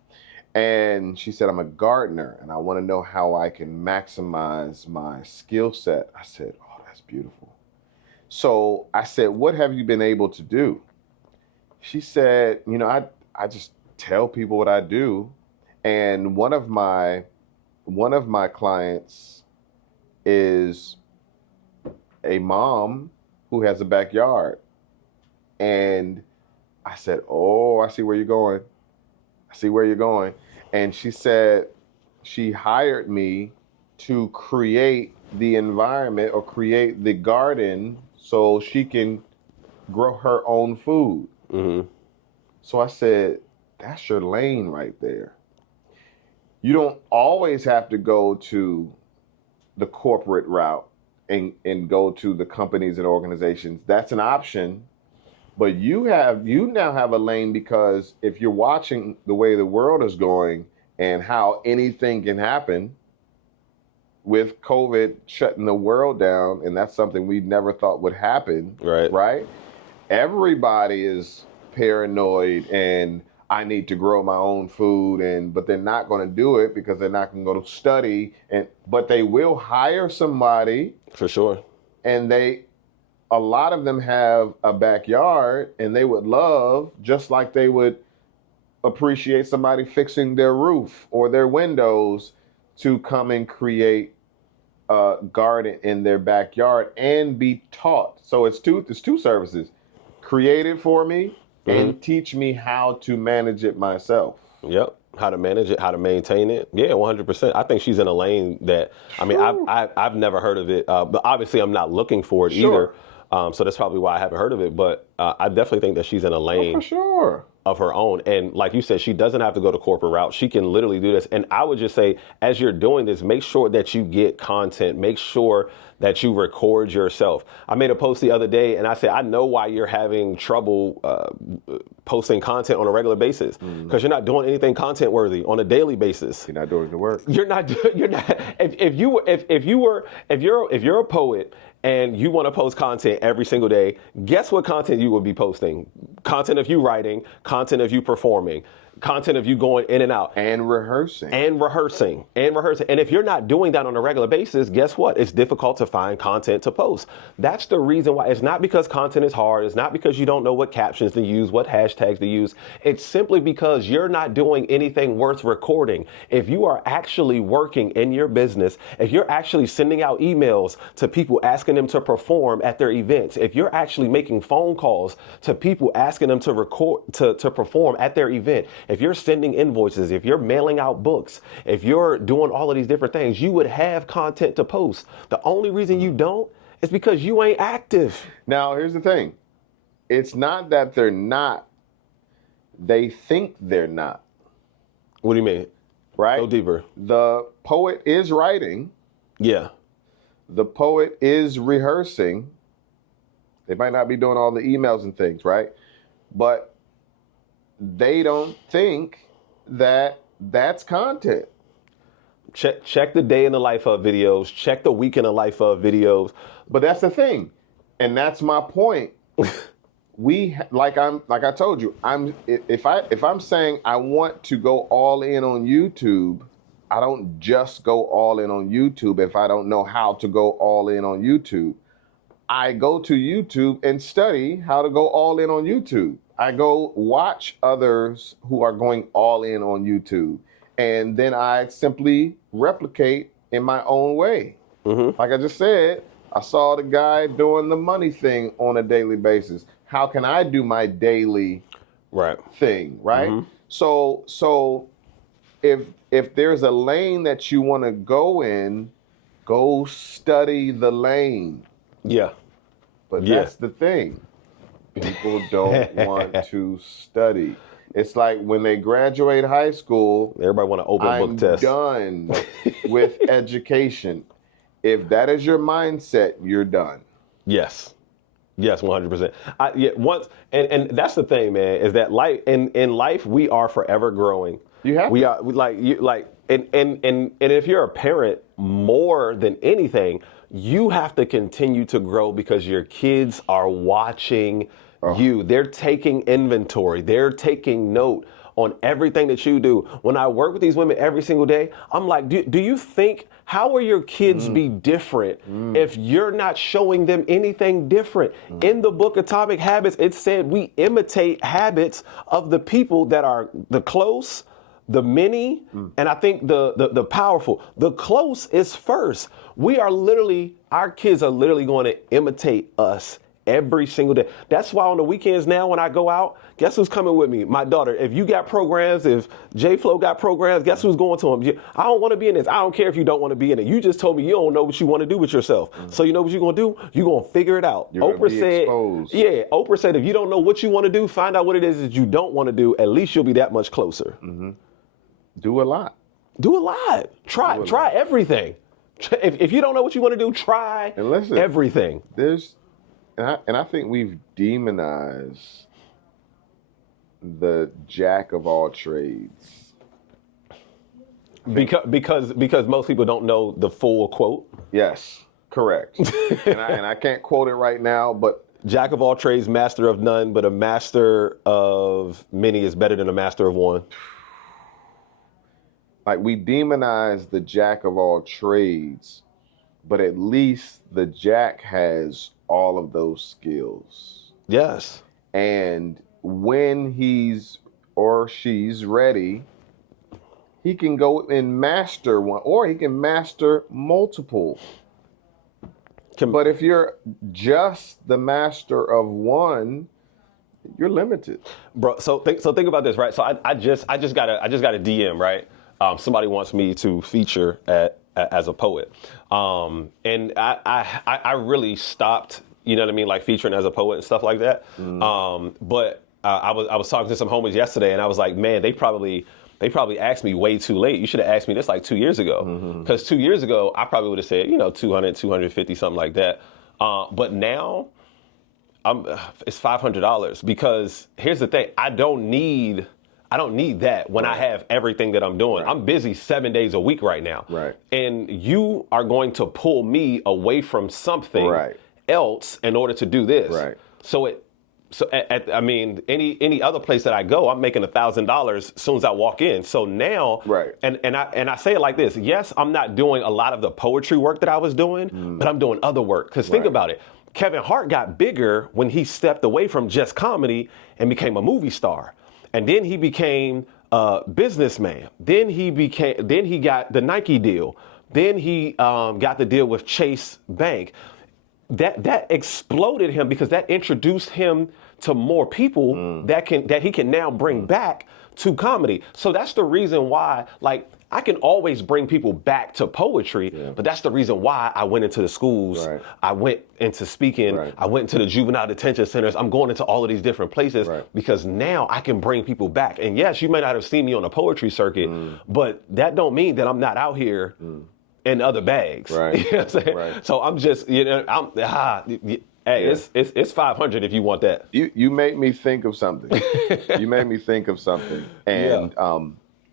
And she said, I'm a gardener and I want to know how I can maximize my skill set. I said, oh, that's beautiful. So I said, what have you been able to do? She said, I just tell people what I do. And one of my clients is a mom who has a backyard. And I said, oh, I see where you're going. I see where you're going. And she said she hired me to create the environment or create the garden so she can grow her own food. Mm-hmm. So I said, that's your lane right there. You don't always have to go to the corporate route and go to the companies and organizations. That's an option. But you now have a lane, because if you're watching the way the world is going and how anything can happen with COVID shutting the world down, and that's something we never thought would happen, right? Everybody is paranoid and I need to grow my own food, but they're not going to do it because they're not going to go to study, but they will hire somebody. For sure. And a lot of them have a backyard and they would love, just like they would appreciate somebody fixing their roof or their windows, to come and create a garden in their backyard and be taught. So it's two services. Create it for me and teach me how to manage it myself. Yep. How to manage it, how to maintain it. Yeah, 100%. I think she's in a lane that, I mean, I've never heard of it, but obviously I'm not looking for it either. So that's probably why I haven't heard of it. But I definitely think that she's in a lane for sure of her own. And like you said, she doesn't have to go to corporate route. She can literally do this. And I would just say, as you're doing this, make sure that you get content. Make sure that you record yourself. I made a post the other day and I said, I know why you're having trouble posting content on a regular basis, because you're not doing anything content worthy on a daily basis. You're not doing the work. You're not. If you're a poet and you want to post content every single day, guess what content you will be posting? Content of you writing, content of you performing, content of you going in and out. And rehearsing. And if you're not doing that on a regular basis, guess what? It's difficult to find content to post. That's the reason why. It's not because content is hard. It's not because you don't know what captions to use, what hashtags to use. It's simply because you're not doing anything worth recording. If you are actually working in your business, if you're actually sending out emails to people asking them to perform at their events, if you're actually making phone calls to people asking them to record, to perform at their event, if you're sending invoices, if you're mailing out books, if you're doing all of these different things, you would have content to post. The only reason you don't is because you ain't active. Now, here's the thing. It's not that they're not. They think they're not. What do you mean? Right? Go deeper. The poet is writing. Yeah. The poet is rehearsing. They might not be doing all the emails and things, right? But they don't think that that's content. Check the day in the life of videos. Check the week in the life of videos. But that's the thing, and that's my point. Like I told you, if I'm saying I want to go all in on YouTube, I don't just go all in on YouTube if I don't know how to go all in on YouTube. I go to YouTube and study how to go all in on YouTube. I go watch others who are going all in on YouTube. And then I simply replicate in my own way. Mm-hmm. Like I just said, I saw the guy doing the money thing on a daily basis. How can I do my daily thing, right? Mm-hmm. So if there's a lane that you want to go in, go study the lane. Yeah. But that's the thing. People don't want to study. It's like when they graduate high school, everybody want to open book test. I'm done with education. If that is your mindset, you're done. Yes. Yes, 100%. And that's the thing, man, is that life in life we are forever growing. You have and if you're a parent, more than anything, you have to continue to grow because your kids are watching you. They're taking inventory. They're taking note on everything that you do. When I work with these women every single day, I'm like, do you think, how will your kids be different if you're not showing them anything different? In the book Atomic Habits, it said we imitate habits of the people that are the close, the many, and I think the powerful. The close is first. Our kids are literally going to imitate us every single day. That's why on the weekends now when I go out, guess who's coming with me? My daughter. If you got programs, if J-Flow got programs, guess who's going to them? I don't want to be in this. I don't care if you don't want to be in it. You just told me you don't know what you want to do with yourself. So you know what you're going to do? You're going to figure it out. Oprah said, if you don't know what you want to do, find out what it is that you don't want to do. At least you'll be that much closer. Mm-hmm. Do a lot. Try everything. If you don't know what you want to do, try everything. And I think we've demonized the jack of all trades. Because most people don't know the full quote. Yes, correct. and I can't quote it right now, but jack of all trades, master of none, but a master of many is better than a master of one. Like we demonize the jack of all trades, but at least the jack has all of those skills. Yes. And when he's or she's ready, he can go and master one, or he can master multiple. But if you're just the master of one, you're limited. Bro, so think about this, right? So I just got a DM, right? Somebody wants me to feature as a poet. And I really stopped, you know what I mean, like featuring as a poet and stuff like that. But I was talking to some homies yesterday and I was like, man, they probably asked me way too late. You should have asked me this like 2 years ago. Because 2 years ago, I probably would have said, 200, 250, something like that. But now it's $500 because here's the thing. I don't need that when I have everything that I'm doing. I'm busy 7 days a week right now. Right. And you are going to pull me away from something else in order to do this. Right. Any other place that I go, I'm making $1,000 as soon as I walk in. So now, and I say it like this. Yes, I'm not doing a lot of the poetry work that I was doing, but I'm doing other work. Because think about it. Kevin Hart got bigger when he stepped away from just comedy and became a movie star. And then he became a businessman. Then he got the Nike deal. Then he got the deal with Chase Bank. That exploded him because that introduced him to more people that he can now bring back to comedy. So that's the reason why, like, I can always bring people back to poetry, but that's the reason why I went into the schools. Right. I went into speaking. Right. I went into the juvenile detention centers. I'm going into all of these different places because now I can bring people back. And yes, you may not have seen me on a poetry circuit, but that don't mean that I'm not out here in other bags. Right. You know what I'm saying? Right. So I'm just, Hey, it's 500 if you want that. You made me think of something. You made me think of something. And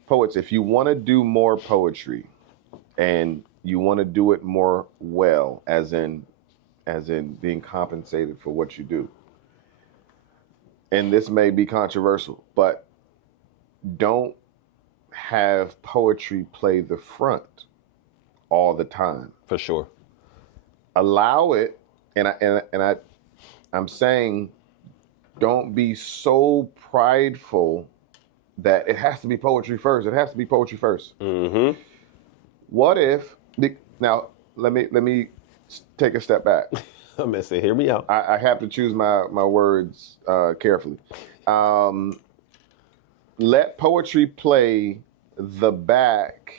poets, if you want to do more poetry, and you want to do it more well, as in being compensated for what you do. And this may be controversial, but don't have poetry play the front all the time. For sure. Allow it, I'm saying, don't be so prideful that it has to be poetry first. It has to be poetry first. Mm-hmm. What if now? Let me take a step back. I'm gonna say, hear me out. I have to choose my words carefully. Let poetry play the back,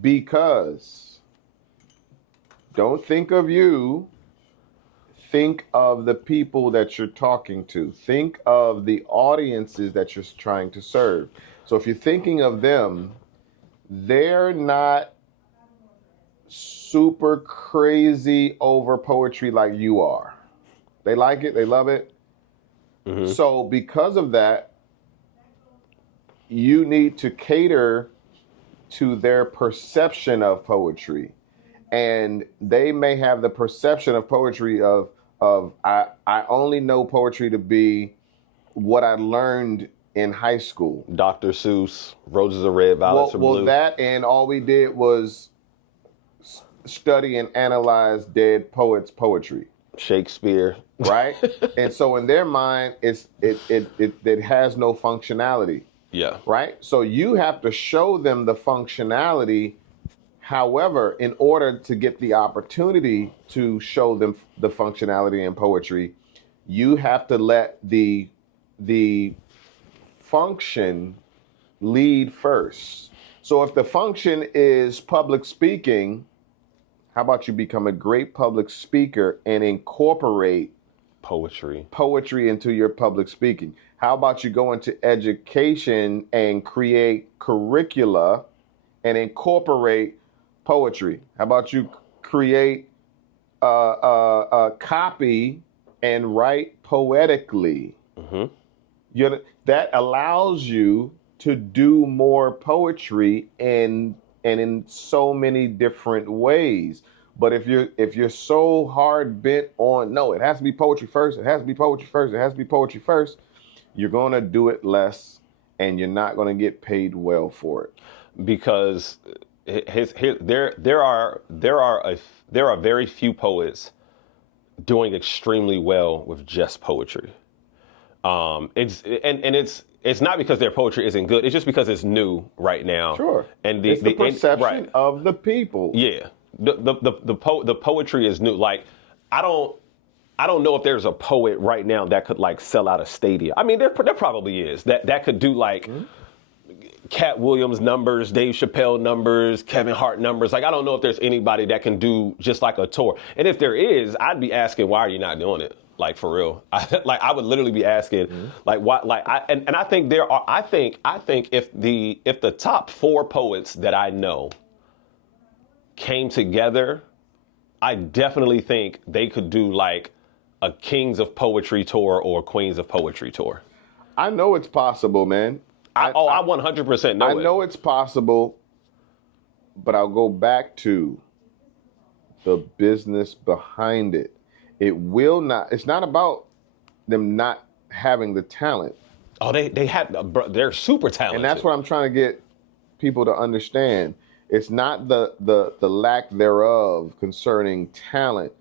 because don't think of you. Think of the people that you're talking to. Think of the audiences that you're trying to serve. So if you're thinking of them, they're not super crazy over poetry like you are. They like it, they love it. Mm-hmm. So because of that, you need to cater to their perception of poetry. And they may have the perception of poetry of I only know poetry to be what I learned in high school. Dr. Seuss, Roses are Red, Violets are Blue. Well, that, and all we did was study and analyze dead poets' poetry. Shakespeare. Right? And so in their mind, it has no functionality. Yeah. Right? So you have to show them the functionality. However, in order to get the opportunity to show them the functionality in poetry, you have to let the function lead first. So if the function is public speaking, how about you become a great public speaker and incorporate poetry into your public speaking? How about you go into education and create curricula and incorporate poetry? How about you create a copy and write poetically? Mm-hmm. That allows you to do more poetry and in so many different ways. But if you're so hard bent on, no, it has to be poetry first, it has to be poetry first, it has to be poetry first, you're going to do it less, and you're not going to get paid well for it. Because there are very few poets doing extremely well with just poetry. It's not because their poetry isn't good. It's just because it's new right now. Sure. And it's the perception of the people. Yeah. The poetry is new. Like, I don't know if there's a poet right now that could like sell out a stadium. I mean, there probably is that could do like Cat Williams numbers, Dave Chappelle numbers, Kevin Hart numbers. Like, I don't know if there's anybody that can do just like a tour. And if there is, I'd be asking, why are you not doing it? Like, for real. I would literally be asking, like, why? Like, I think there are. I think if the top 4 poets that I know came together, I definitely think they could do like a Kings of Poetry tour or a Queens of Poetry tour. I know it's possible, man. I 100% know it. I know it's possible, but I'll go back to the business behind it. It will not. It's not about them not having the talent. Oh, they're super talented. And that's what I'm trying to get people to understand. It's not the lack thereof concerning talent.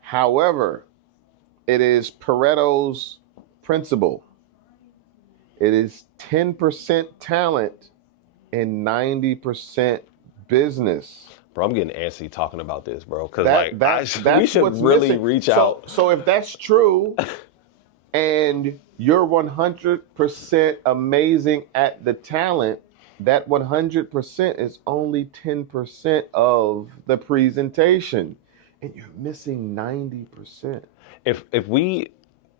However, it is Pareto's principle. It is 10% talent and 90% business. Bro, I'm getting antsy talking about this, bro. Because we should really reach out. So if that's true, and you're 100% amazing at the talent, that 100% is only 10% of the presentation, and you're missing 90%. If we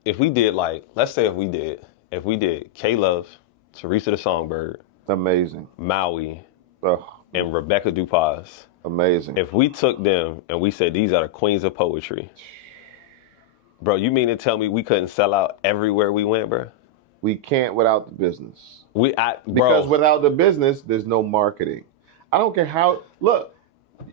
did, like, let's say if we did K-Love, Teresa the Songbird, amazing, Maui, and Rebecca Dupas. Amazing. If we took them and we said these are the queens of poetry, Bro, you mean to tell me we couldn't sell out everywhere we went, bro? We can't without the business. Bro. Because without the business, there's no marketing. I don't care how. Look,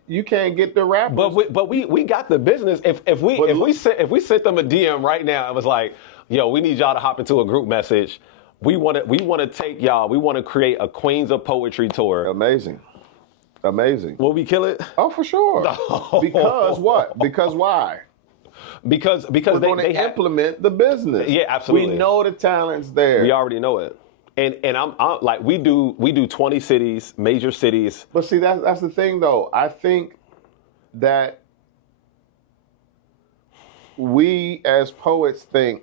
you can't get the rappers. But we got the business. If we sent them a DM right now, it was like, yo, we need y'all to hop into a group message. We want to take y'all. We want to create a Queens of Poetry tour. Amazing. Will we kill it? Oh, for sure. Because what? Because why? Because we're going to implement the business. Yeah, absolutely. We know the talent's there. We already know it. And I'm like, we do 20 cities, major cities. But see, that's the thing though. I think that we as poets think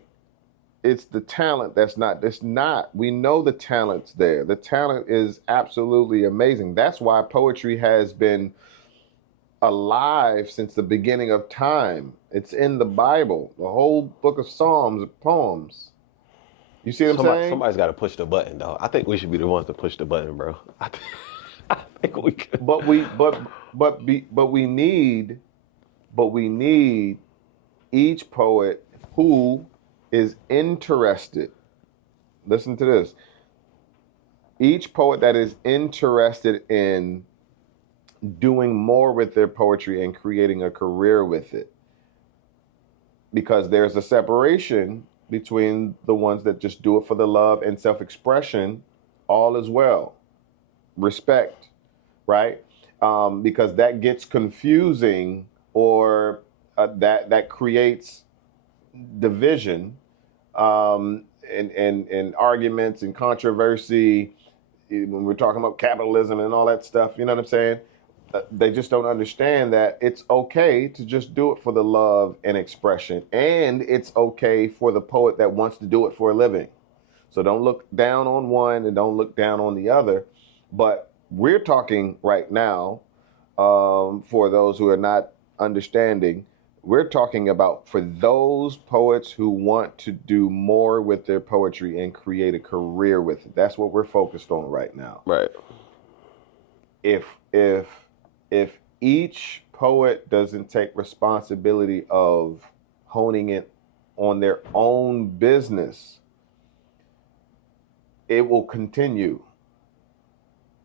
it's the talent that's not. It's not. We know the talent's there. The talent is absolutely amazing. That's why poetry has been alive since the beginning of time. It's in the Bible. The whole book of Psalms, poems. You see what I'm saying? Somebody's got to push the button, dog. I think we should be the ones to push the button, bro. I think we could. But we need each poet who is interested. Listen to this. Each poet that is interested in doing more with their poetry and creating a career with it. Because there's a separation between the ones that just do it for the love and self-expression, all is well. Respect, right? Because that gets confusing, or that creates division and arguments and controversy when we're talking about capitalism and all that stuff. You know what I'm saying? They just don't understand that it's okay to just do it for the love and expression. And it's okay for the poet that wants to do it for a living. So don't look down on one and don't look down on the other. But we're talking right now, for those who are not understanding, we're talking about for those poets who want to do more with their poetry and create a career with it. That's what we're focused on right now. Right. If each poet doesn't take responsibility of honing it on their own business, it will continue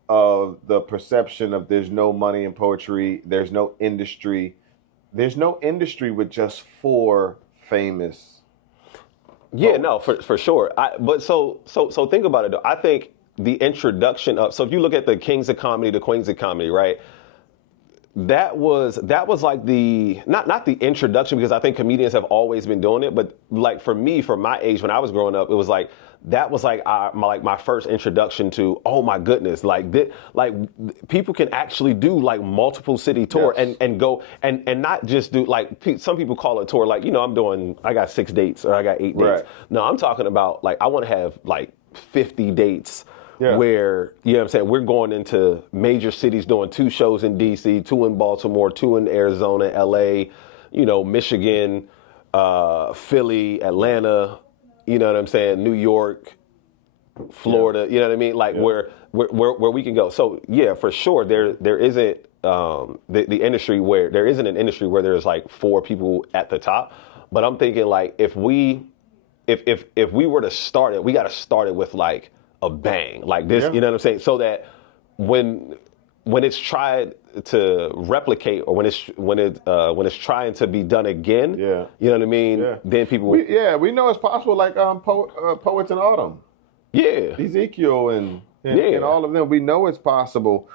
of the perception of there's no money in poetry, there's no industry. There's no industry with just 4 famous Yeah, poets. no, for sure. But so think about it though. I think the introduction of, so if you look at the Kings of Comedy, the Queens of Comedy, right? That was like the not the introduction, because I think comedians have always been doing it, but like for me, for my age when I was growing up, it was like that was like my first introduction to, oh my goodness, like people can actually do like multiple city tour. Yes. and go and not just do like some people call it tour, like, you know, I got 6 dates or I got 8 dates. Right. No, I'm talking about like I want to have like 50 dates. Yeah. Where, you know what I'm saying, we're going into major cities doing 2 shows in DC, 2 in Baltimore, 2 in Arizona, LA, you know, Michigan, Philly, Atlanta, you know what I'm saying, New York, Florida, you know what I mean? Like where we can go. So yeah, for sure there isn't the industry where there isn't an industry where there's like 4 people at the top. But I'm thinking like if we were to start it, we got to start it with like a bang, like this, you know what I'm saying? So that when it's tried to replicate, or when it's trying to be done again, you know what I mean? Then people, we know it's possible. Like Poets in Autumn, Ezekiel and all of them. We know it's possible.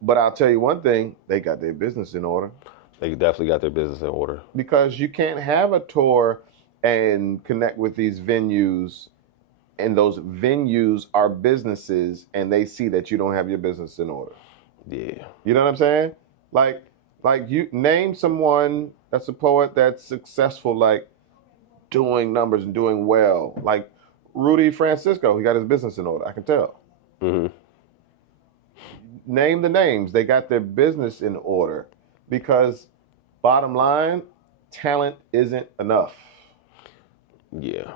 But I'll tell you one thing: they got their business in order. They definitely got their business in order. Because you can't have a tour and connect with these venues, and those venues are businesses, and they see that you don't have your business in order. Yeah. You know what I'm saying? Like you name someone that's a poet that's successful, like doing numbers and doing well. Like Rudy Francisco, he got his business in order. I can tell. Mm-hmm. Name the names. They got their business in order, because bottom line, talent isn't enough. Yeah.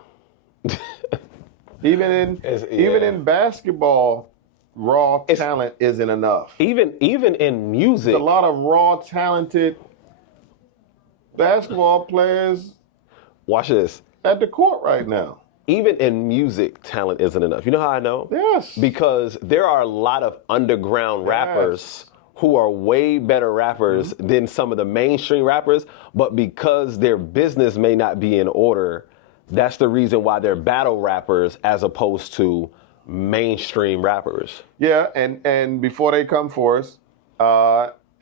Even in basketball, raw talent isn't enough. Even in music, there's a lot of raw talented basketball players Watch this. at the court right now. Even in music, talent isn't enough. You know how I know? Yes. Because there are a lot of underground rappers who are way better rappers than some of the mainstream rappers, but because their business may not be in order, that's the reason why they're battle rappers as opposed to mainstream rappers. Yeah, and before they come for us,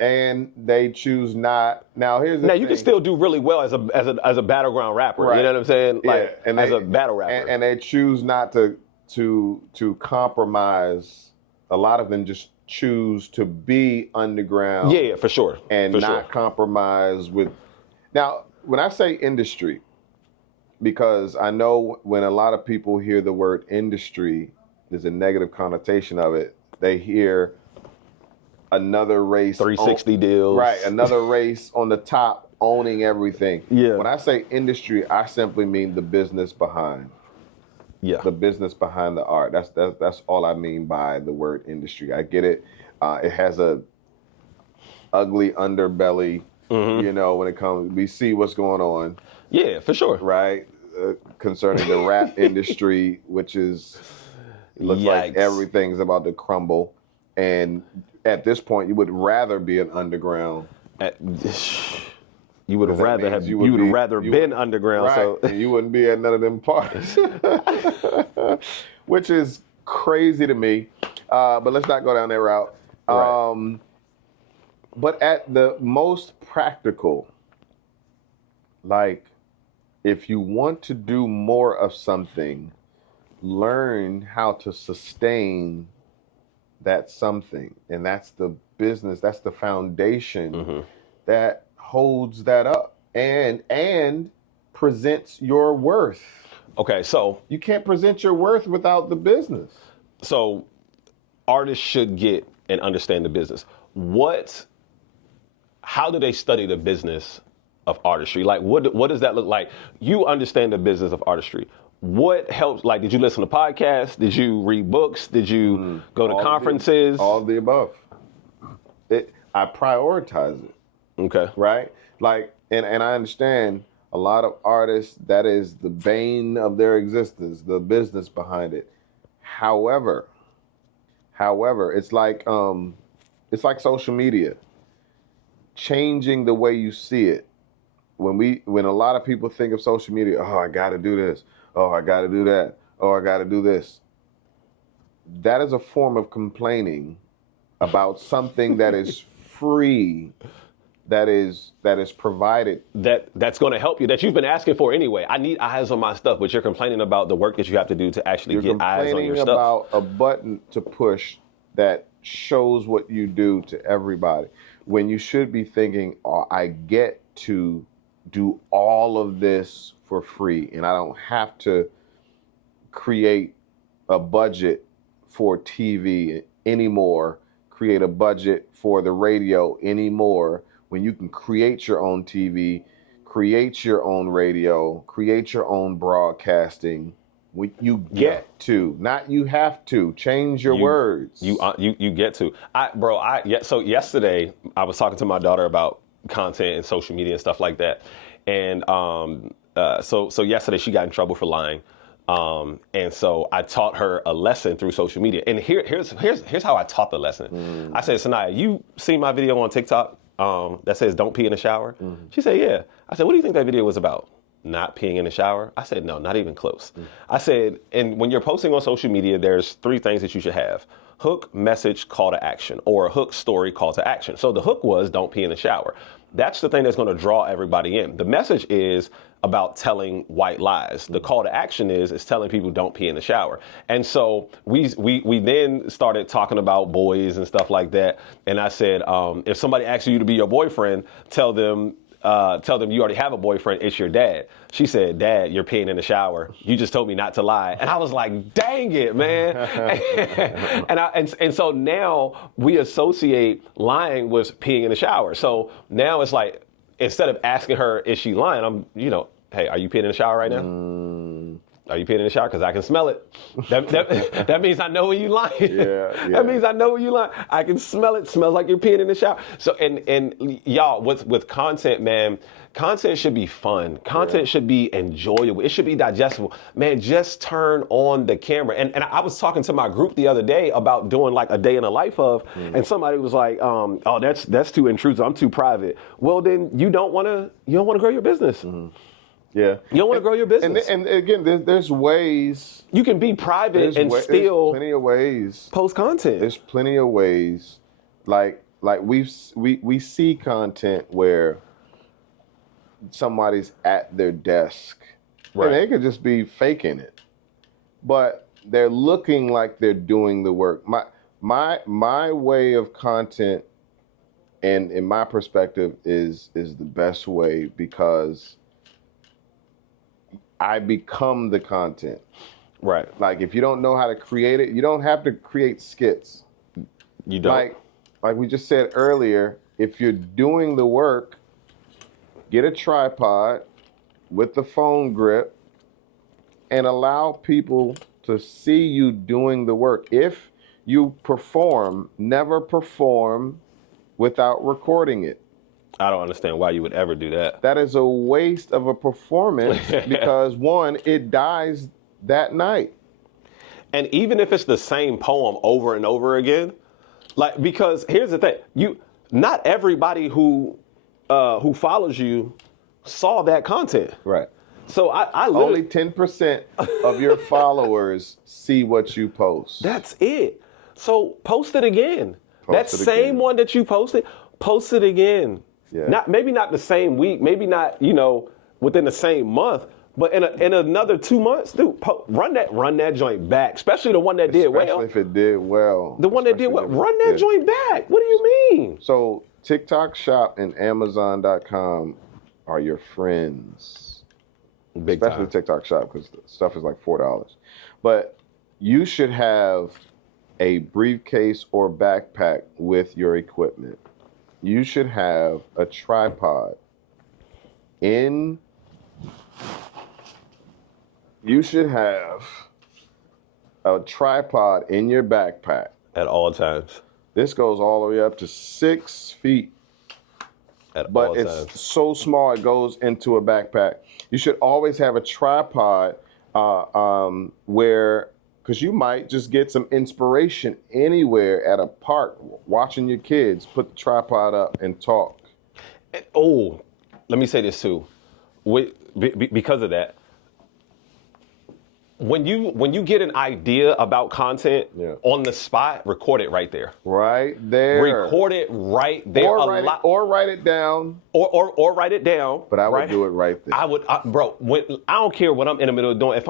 and they choose not. Now here's the Now thing. you can still do really well as a battleground rapper. Right. You know what I'm saying? Like and as a battle rapper. and they choose not to compromise. A lot of them just choose to be underground. Yeah, for sure. And for not sure. compromise with. Now, when I say industry, because I know when a lot of people hear the word industry, there's a negative connotation of it. They hear another race 360 deals. Right, another race on the top owning everything. Yeah. When I say industry, I simply mean the business behind. Yeah. The business behind the art. That's all I mean by the word industry. I get it. It has a ugly underbelly. You know, when it comes, we see what's going on. Yeah, for sure. Right, concerning the rap industry, which is looks like everything's about to crumble. And at this point, you would rather be an underground. You would have rather have been underground, right, so and you wouldn't be at none of them parties, which is crazy to me. But let's not go down that route. Right. But at the most practical, like if you want to do more of something, learn how to sustain that something, and that's the business. That's the foundation that holds that up and presents your worth. Okay, so You can't present your worth without the business. so artists should get and understand the business. How do they study the business of artistry? Like, what does that look like? You understand the business of artistry. What helps? Like, did you listen to podcasts? Did you read books? Did you go to conferences? All of the above. I prioritize it. Okay. Right? Like, and I understand a lot of artists, that is the bane of their existence, the business behind it. However, it's like social media. Changing the way you see it. When a lot of people think of social media, oh, I gotta do this, oh, I gotta do that, oh, I gotta do this. That is a form of complaining about something that is free, that is provided. That's going to help you, that you've been asking for anyway. I need eyes on my stuff, but you're complaining about the work that you have to do to actually get eyes on your You're stuff. complaining about a button to push that shows what you do to everybody, when you should be thinking, oh, I get to do all of this for free, and I don't have to create a budget for TV anymore, create a budget for the radio anymore, when you can create your own TV, create your own radio, create your own broadcasting. You get to, not you have to. Change your words. You get to. So yesterday I was talking to my daughter about content and social media and stuff like that, and so yesterday she got in trouble for lying, and so I taught her a lesson through social media. And here's how I taught the lesson. I said, Sanaya, you seen my video on TikTok that says don't pee in the shower? She said, yeah. I said, what do you think that video was about? Not peeing in the shower? I said, no, not even close. I said, and when you're posting on social media, there's 3 things that you should have: hook, message, call to action, or a hook, story, call to action. So the hook was don't pee in the shower. That's the thing that's going to draw everybody in. The message is about telling white lies. The call to action is telling people don't pee in the shower. And so we then started talking about boys and stuff like that. And I said, if somebody asks you to be your boyfriend, tell them you already have a boyfriend, it's your dad. She said, Dad, you're peeing in the shower. You just told me not to lie. And I was like, dang it, man. and so now we associate lying with peeing in the shower. So now it's like, instead of asking her, is she lying? I'm, hey, are you peeing in the shower right now? Are you peeing in the shower? Because I can smell it. That means I know when you lying. Yeah. That means I know when you lying. I can smell it. Smells like you're peeing in the shower. So and y'all, with content, man, content should be fun. Content should be enjoyable. It should be digestible. Man, just turn on the camera. And I was talking to my group the other day about doing like a day in the life of, and somebody was like, oh, that's too intrusive. I'm too private. Well, then you don't want to grow your business. Yeah. You don't want to grow your business. And again, there's ways. You can be private and There's still plenty of ways. post content. There's plenty of ways. Like we see content where somebody's at their desk. Right. And they could just be faking it. But they're looking like they're doing the work. My way of content and in my perspective is the best way because I become the content. Right. Like if you don't know how to create it, you don't have to create skits. You don't. Like we just said earlier, if you're doing the work, get a tripod with the phone grip and allow people to see you doing the work. If you perform, never perform without recording it. I don't understand why you would ever do that. That is a waste of a performance because one, it dies that night. And even if it's the same poem over and over again, like because here's the thing, not everybody who follows you saw that content. Right. So I only 10% of your followers see what you post. That's it. So post it again. That same one that you posted, post it again. Yeah. Maybe not the same week, maybe not, within the same month, but in another 2 months, dude, run that joint back, especially the one that did well. Especially if it did well. The one that did well, run that joint back. What do you mean? So TikTok Shop and Amazon.com are your friends. Big Especially time. TikTok Shop because the stuff is like $4. But you should have a briefcase or backpack with your equipment. You should have a tripod you should have a tripod in your backpack. At all times. This goes all the way up to 6 feet. But it's so small it goes into a backpack. You should always have a tripod because you might just get some inspiration anywhere at a park, watching your kids, put the tripod up and talk. Oh, let me say this too. Because of that, when you get an idea about content on the spot, record it right there. Right there. Record it right there. Or write it down. Or write it down. But I would do it right there. I would, bro. I don't care what I'm in the middle of doing. If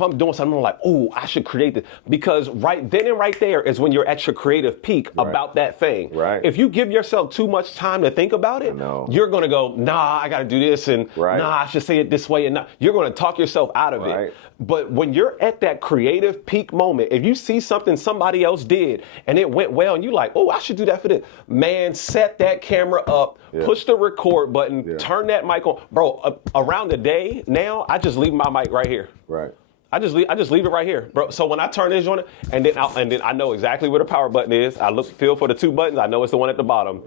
I'm doing something, I'm like, oh, I should create this, because right then and right there is when you're at your creative peak about that thing. Right. If you give yourself too much time to think about it, you're gonna go, nah, I gotta do this, and nah, I should say it this way, and nah. You're gonna talk yourself out of it. But when you're at that creative peak moment, if you see something somebody else did and it went well, and you like, oh, I should do that for this, man, set that camera up, push the record button, turn that mic on, bro. Around the day now, I just leave my mic right here. Right. I just leave it right here, bro. So when I turn this on, and then I know exactly where the power button is. I feel for the 2 buttons. I know it's the one at the bottom.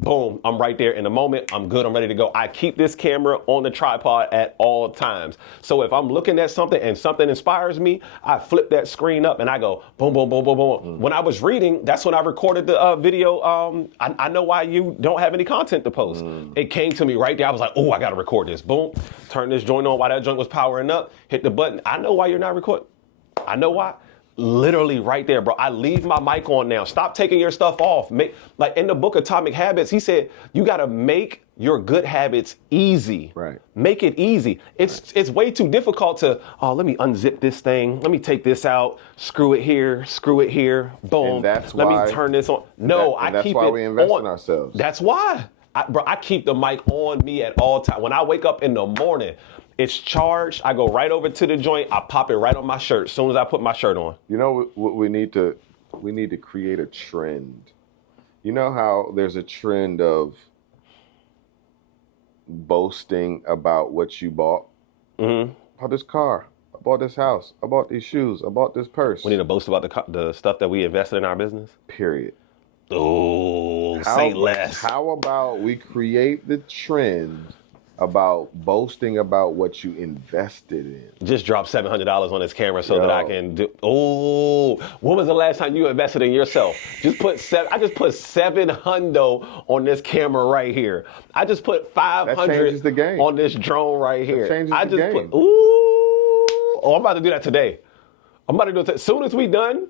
Boom, I'm right there in the moment. I'm good. I'm ready to go. I keep this camera on the tripod at all times. So if I'm looking at something and something inspires me, I flip that screen up and I go boom, boom, boom, boom, boom. When I was reading, that's when I recorded the video. I know why you don't have any content to post. It came to me right there. I was like, oh, I got to record this. Boom, turn this joint on while that joint was powering up. Hit the button. I know why you're not recording. I know why. Literally right there, bro. I leave my mic on now. Stop taking your stuff off. Like in the book Atomic Habits, he said, you got to make your good habits easy. Right. Make it easy. It's way too difficult to, let me unzip this thing. Let me take this out. Screw it here. Boom. And that's Let why, me turn this on. No, I keep it on. That's why we invest in ourselves. That's why. I keep the mic on me at all times. When I wake up in the morning, it's charged. I go right over to the joint. I pop it right on my shirt as soon as I put my shirt on. You know what we need to create a trend. You know how there's a trend of boasting about what you bought? Mm-hmm. Bought this car. bought this house. I bought these shoes. I bought this purse. We need to boast about the stuff that we invested in our business. Period. Oh, say less. How about we create the trend about boasting about what you invested in? Just drop $700 on this camera so that I can do. Oh, when was the last time you invested in yourself? I just put $700 on this camera right here. I just put $500 on this drone right here. That changes the game. I'm about to do that today. I'm about to do it. As soon as we done,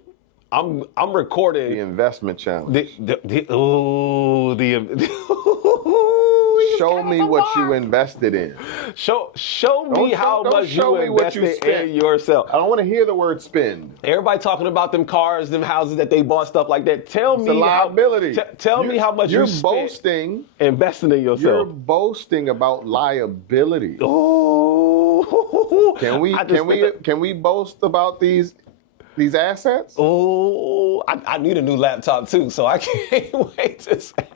I'm recording the investment challenge. Show me what you invested in. Show me how much you invested in yourself. I don't want to hear the word spend. Everybody talking about them cars, them houses that they bought, stuff like that. Tell me liability. Tell me how much you're you boasting, investing in yourself. You're boasting about liability. Oh, can we boast about these assets? Oh, I need a new laptop too, so I can't wait to say.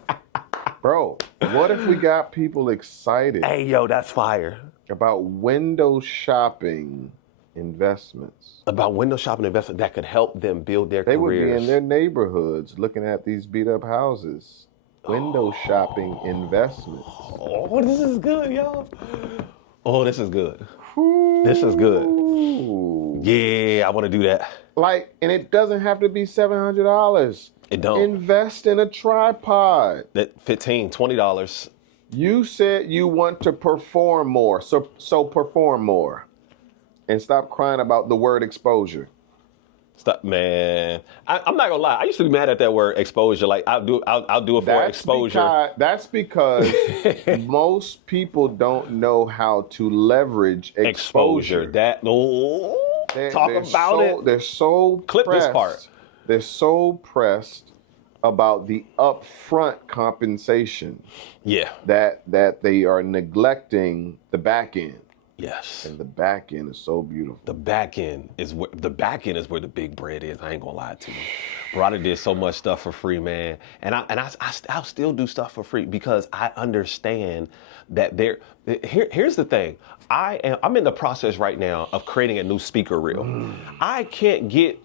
Bro, what if we got people excited? Hey, yo, that's fire. About window shopping investments. About window shopping investment that could help them build their careers. They would be in their neighborhoods looking at these beat up houses. Window shopping investments. Oh, this is good, y'all. Oh, this is good. This is good. Yeah, I want to do that. And it doesn't have to be $700. It don't. Invest in a tripod. That $15, $20. You said you want to perform more, so perform more, and stop crying about the word exposure. Stop, man. I'm not gonna lie. I used to be mad at that word exposure. Like I'll do it for exposure. That's because most people don't know how to leverage exposure. Talk about it. They're so clip pressed, this part. They're so pressed about the upfront compensation. Yeah. That they are neglecting the back end. Yes. And the back end is so beautiful. The back end is where the big bread is. I ain't gonna lie to you. Bro, I did so much stuff for free, man. And I'll still do stuff for free because I understand that here's the thing. I'm in the process right now of creating a new speaker reel. I can't get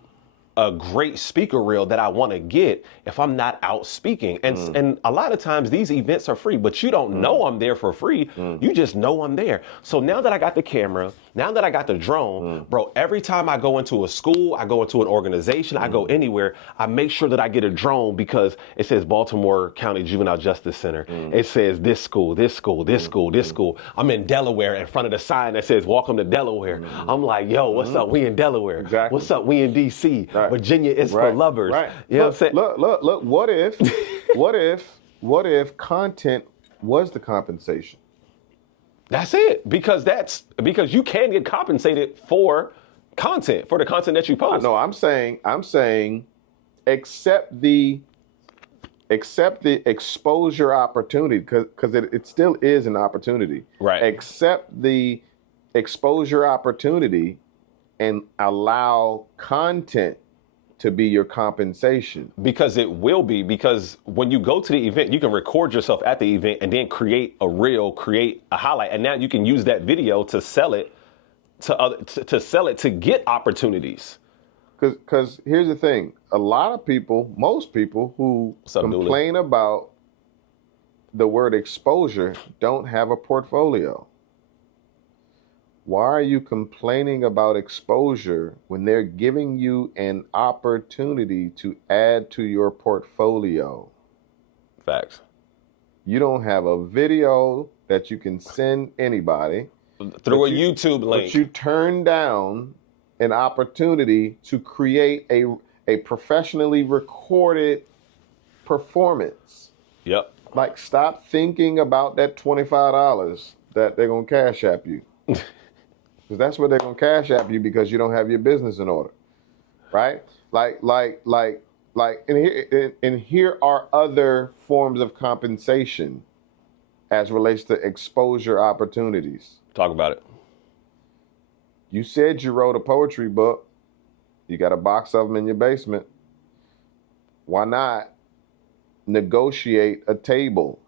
a great speaker reel that I want to get if I'm not out speaking. And a lot of times these events are free, but you don't know I'm there for free. You just know I'm there. So now that I got the camera, now that I got the drone, bro, every time I go into a school, I go into an organization, I go anywhere, I make sure that I get a drone because it says Baltimore County Juvenile Justice Center. It says this school, this school, this school, this school. I'm in Delaware in front of the sign that says welcome to Delaware. I'm like, yo, what's up? We in Delaware. Exactly. What's up? We in DC. Right. Virginia is for lovers. Right. You know what I'm saying? Look, what if content was the compensation? That's it. Because you can get compensated for content, for the content that you post. No, I'm saying accept the exposure opportunity because it still is an opportunity. Right. Accept the exposure opportunity and allow content to be your compensation. Because it will be, because when you go to the event, you can record yourself at the event and then create a reel, create a highlight, and now you can use that video to sell it to get opportunities. Because here's the thing, most people who complain about the word exposure don't have a portfolio. Why are you complaining about exposure when they're giving you an opportunity to add to your portfolio? Facts. You don't have a video that you can send anybody. Through a YouTube link. But you turn down an opportunity to create a professionally recorded performance. Yep. Like, stop thinking about that $25 that they're going to cash app you. Because that's what they're going to cash app you because you don't have your business in order, right? And here are other forms of compensation as relates to exposure opportunities. Talk about it. You said you wrote a poetry book. You got a box of them in your basement. Why not negotiate a table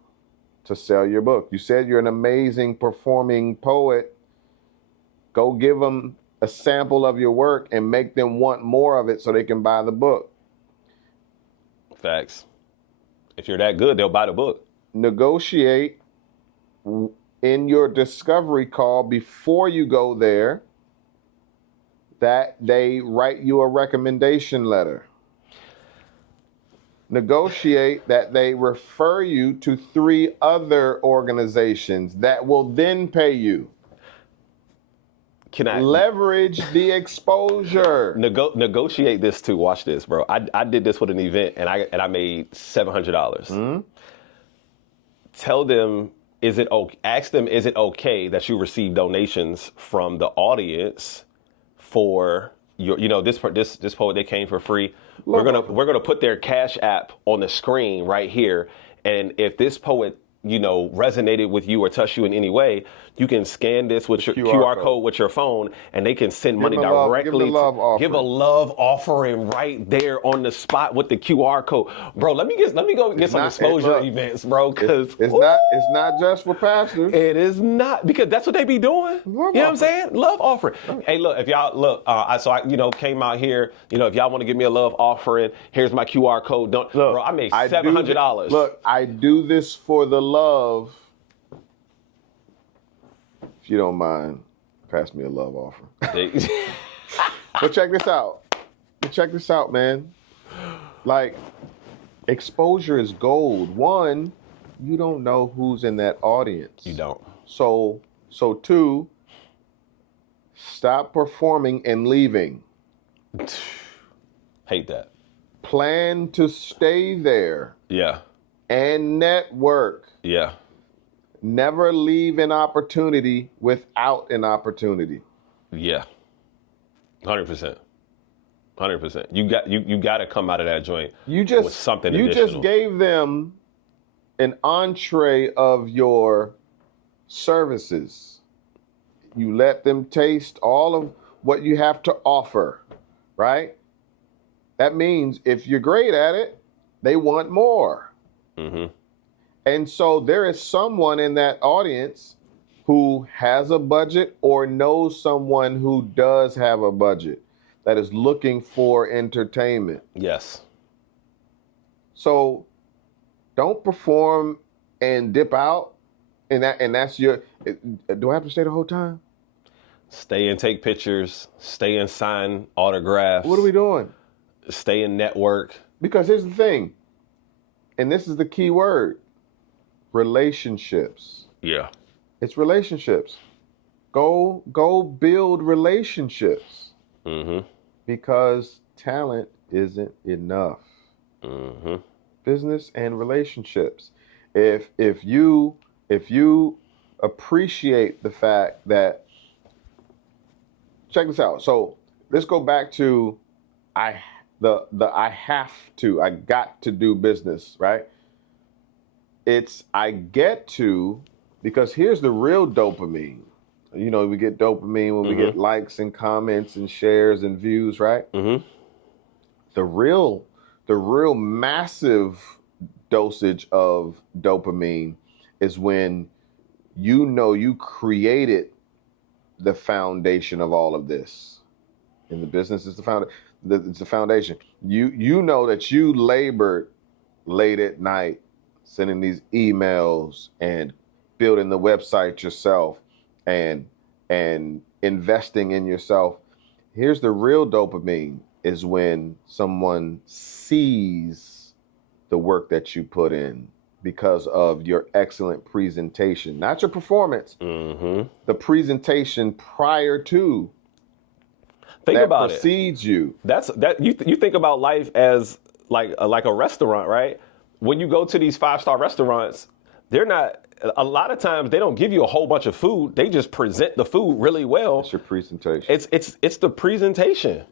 to sell your book? You said you're an amazing performing poet. Go give them a sample of your work and make them want more of it so they can buy the book. Facts. If you're that good, they'll buy the book. Negotiate in your discovery call before you go there that they write you a recommendation letter. Negotiate that they refer you to 3 other organizations that will then pay you. Can I leverage the exposure? Negotiate this too. Watch this, bro. I did this with an event and I made $700. Mm-hmm. Tell them, ask them, is it okay that you receive donations from the audience for your, this poet, they came for free. We're gonna put their Cash App on the screen right here, and if this poet resonated with you or touched you in any way, you can scan this with your QR code with your phone, and they can send money directly. Give a love offering right there on the spot with the QR code, bro. Let me go get some exposure events, bro. Because it's not just for pastors. It is not, because that's what they be doing. You know what I'm saying? Love offering. Hey, look, if y'all look, I came out here. If y'all want to give me a love offering, here's my QR code. Bro, I made $700. Look, I do this for the love. If you don't mind, pass me a love offer. But check this out, man. Like, exposure is gold. 1, you don't know who's in that audience. You don't. So 2, stop performing and leaving. Hate that. Plan to stay there. Yeah. And network. Yeah. Never leave an opportunity without an opportunity. Yeah. 100%. 100%. You got to come out of that joint with something additional. You just gave them an entree of your services. You let them taste all of what you have to offer, right? That means if you're great at it, they want more. Mm-hmm. And so there is someone in that audience who has a budget or knows someone who does have a budget that is looking for entertainment. Yes. So don't perform and dip out. And that's do I have to stay the whole time? Stay and take pictures. Stay and sign autographs. What are we doing? Stay and network. Because here's the thing, and this is the key word. Relationships. Yeah. It's relationships. Go build relationships. Mm-hmm. Because talent isn't enough. Mm-hmm. Business and relationships. If you appreciate the fact that, check this out. So let's go back to I got to do business, right? It's I get to, because here's the real dopamine. We get dopamine when we get likes and comments and shares and views, right? Mm-hmm. The real massive dosage of dopamine is when you created the foundation of all of this. In the business, it's the foundation. You know that you labored late at night, sending these emails and building the website yourself and investing in yourself. Here's the real dopamine, is when someone sees the work that you put in because of your excellent presentation, not your performance, the presentation prior to. Think about it. That precedes you. You think about life as like a restaurant, right? When you go to these 5-star restaurants, a lot of times they don't give you a whole bunch of food. They just present the food really well. It's your presentation. It's the presentation.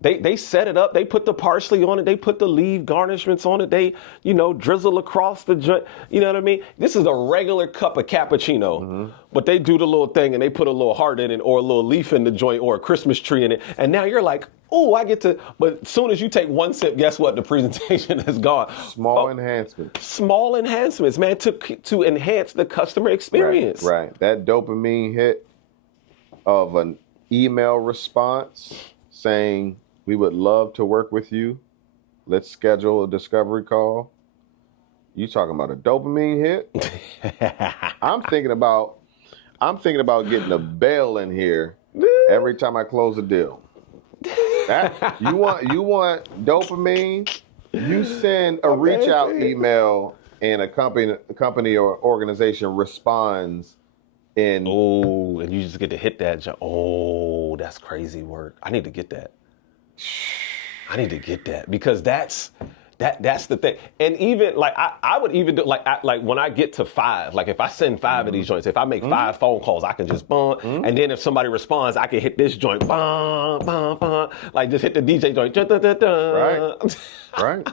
They set it up. They put the parsley on it. They put the leaf garnishments on it. They, drizzle across the joint. You know what I mean? This is a regular cup of cappuccino, but they do the little thing and they put a little heart in it or a little leaf in the joint or a Christmas tree in it. And now you're like, oh, I get to. But as soon as you take one sip, guess what? The presentation is gone. Small enhancements. Small enhancements, man, to enhance the customer experience. Right. That dopamine hit of an email response saying, we would love to work with you. Let's schedule a discovery call. You talking about a dopamine hit? I'm thinking about getting a bell in here every time I close a deal. You want dopamine? You send a reach out email and a company or organization responds in. Oh, and you just get to hit that. Oh, that's crazy work. I need to get that. Because that's the thing. And even like I would even do like when I get to 5, like if I send 5 of these joints, if I make 5 phone calls, I can just and then if somebody responds, I can hit this joint, like just hit the DJ joint, right,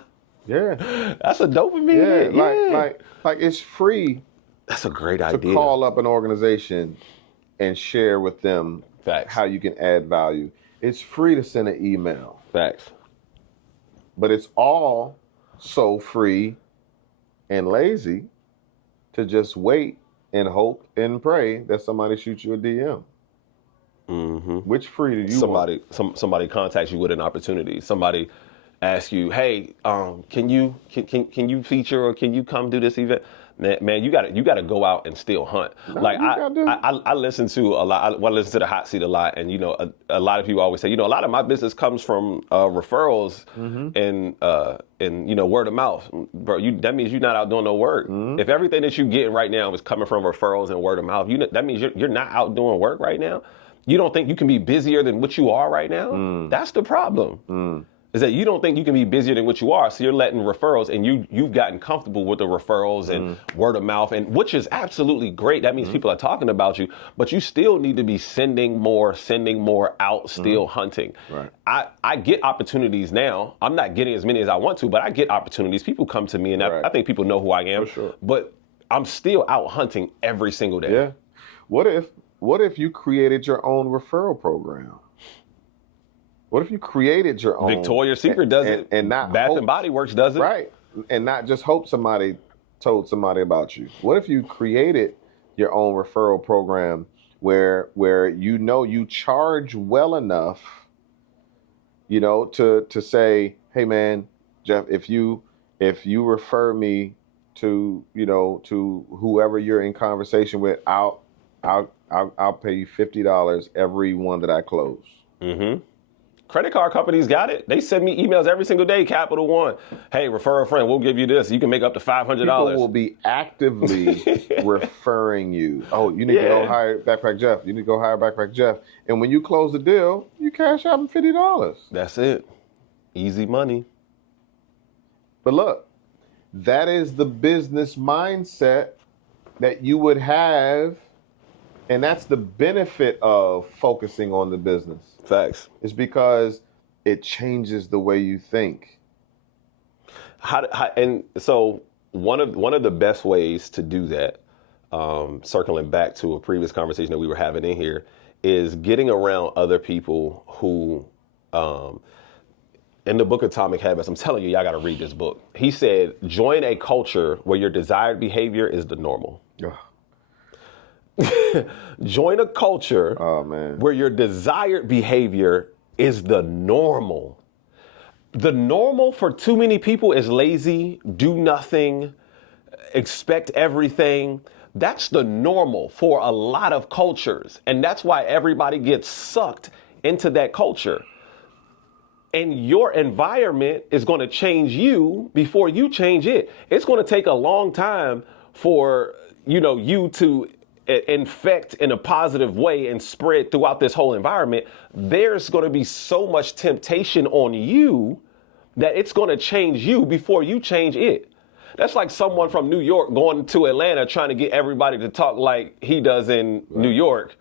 yeah, that's a dopamine. Yeah, like it's free. That's a great idea. To call up an organization and share with them Facts. How you can add value. It's free to send an email. Facts. But it's all so free and lazy to just wait and hope and pray that somebody shoots you a DM. Mm-hmm. Which free do you want? Somebody contacts you with an opportunity. Somebody asks you, "Hey, can you feature or can you come do this event?" Man, you got to go out and still hunt. No, like I listen to a lot. I listen to the Hot Seat a lot, and a lot of people always say, a lot of my business comes from referrals and word of mouth. Bro, that means you're not out doing no work. If everything that you're getting right now is coming from referrals and word of mouth, that means you're not out doing work right now. You don't think you can be busier than what you are right now? That's the problem. Is that you don't think you can be busier than what you are, so you're letting referrals, and you've gotten comfortable with the referrals and word of mouth, and which is absolutely great. That means people are talking about you, but you still need to be sending more out, still hunting. Right. I get opportunities now. I'm not getting as many as I want to, but I get opportunities. People come to me, and I think people know who I am. For sure. But I'm still out hunting every single day. Yeah. What if you created your own referral program? What if you created your own? Victoria's Secret does it, and not Bath and Body Works does it, right? And not just hope somebody told somebody about you. What if you created your own referral program where you charge well enough, to say, hey man, Jeff, if you refer me to to whoever you're in conversation with, I'll pay you $50 every one that I close. Mm-hmm. Credit card companies got it. They send me emails every single day, Capital One. Hey, refer a friend. We'll give you this. You can make up to $500. People will be actively referring you. Oh, you need to go hire Backpack Jeff. You need to go hire Backpack Jeff. And when you close the deal, you cash out them $50. That's it. Easy money. But look, that is the business mindset that you would have. And that's the benefit of focusing on the business. Facts. It's because it changes the way you think. And so one of the best ways to do that, circling back to a previous conversation that we were having in here, is getting around other people who, in the book Atomic Habits, I'm telling you, y'all got to read this book. He said, join a culture where your desired behavior is the normal. Join a culture where your desired behavior is the normal. The normal for too many people is lazy, do nothing, expect everything. That's the normal for a lot of cultures. And that's why everybody gets sucked into that culture. And your environment is going to change you before you change it. It's going to take a long time for, you to infect in a positive way and spread throughout this whole environment. There's going to be so much temptation on you that it's going to change you before you change it. That's like someone from New York going to Atlanta trying to get everybody to talk like he does in New York,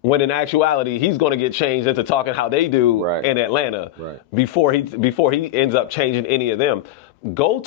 when in actuality he's going to get changed into talking how they do in Atlanta before he ends up changing any of them. Go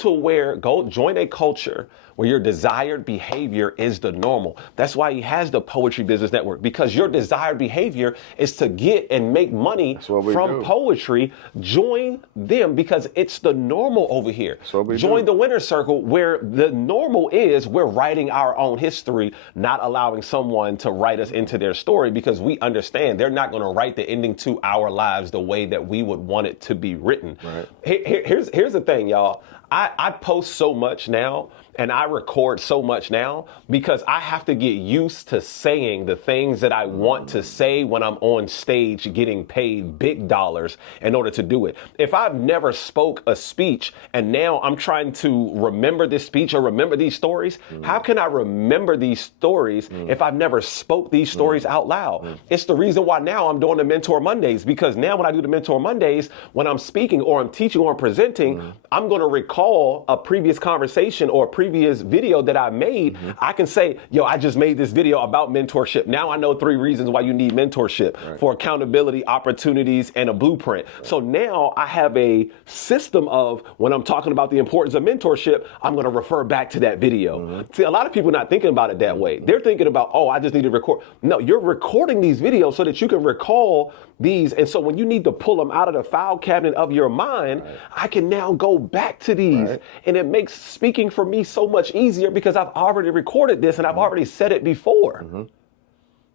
join a culture where your desired behavior is the normal. That's why he has the Poetry Business Network, because your desired behavior is to get and make money from poetry. Join them because it's the normal over here. Join the winner's circle where the normal is we're writing our own history, not allowing someone to write us into their story, because we understand they're not going to write the ending to our lives the way that we would want it to be written. Right. Here's the thing, y'all. I post so much now and I record so much now because I have to get used to saying the things that I want to say when I'm on stage getting paid big dollars in order to do it. If I've never spoke a speech and now I'm trying to remember this speech or remember these stories, how can I remember these stories if I've never spoke these stories out loud? It's the reason why now I'm doing the Mentor Mondays, because now when I do the Mentor Mondays, when I'm speaking or I'm teaching or I'm presenting, I'm going to recall a previous conversation or a previous video that I made. I can say, yo, I just made this video about mentorship. Now I know 3 reasons why you need mentorship for accountability, opportunities, and a blueprint. So now I have a system of when I'm talking about the importance of mentorship, I'm going to refer back to that video. See, a lot of people are not thinking about it that way. They're thinking about, oh, I just need to record. No, you're recording these videos so that you can recall these. And so when you need to pull them out of the file cabinet of your mind, I can now go back to these. And it makes speaking for me so much easier because I've already recorded this and I've already said it before.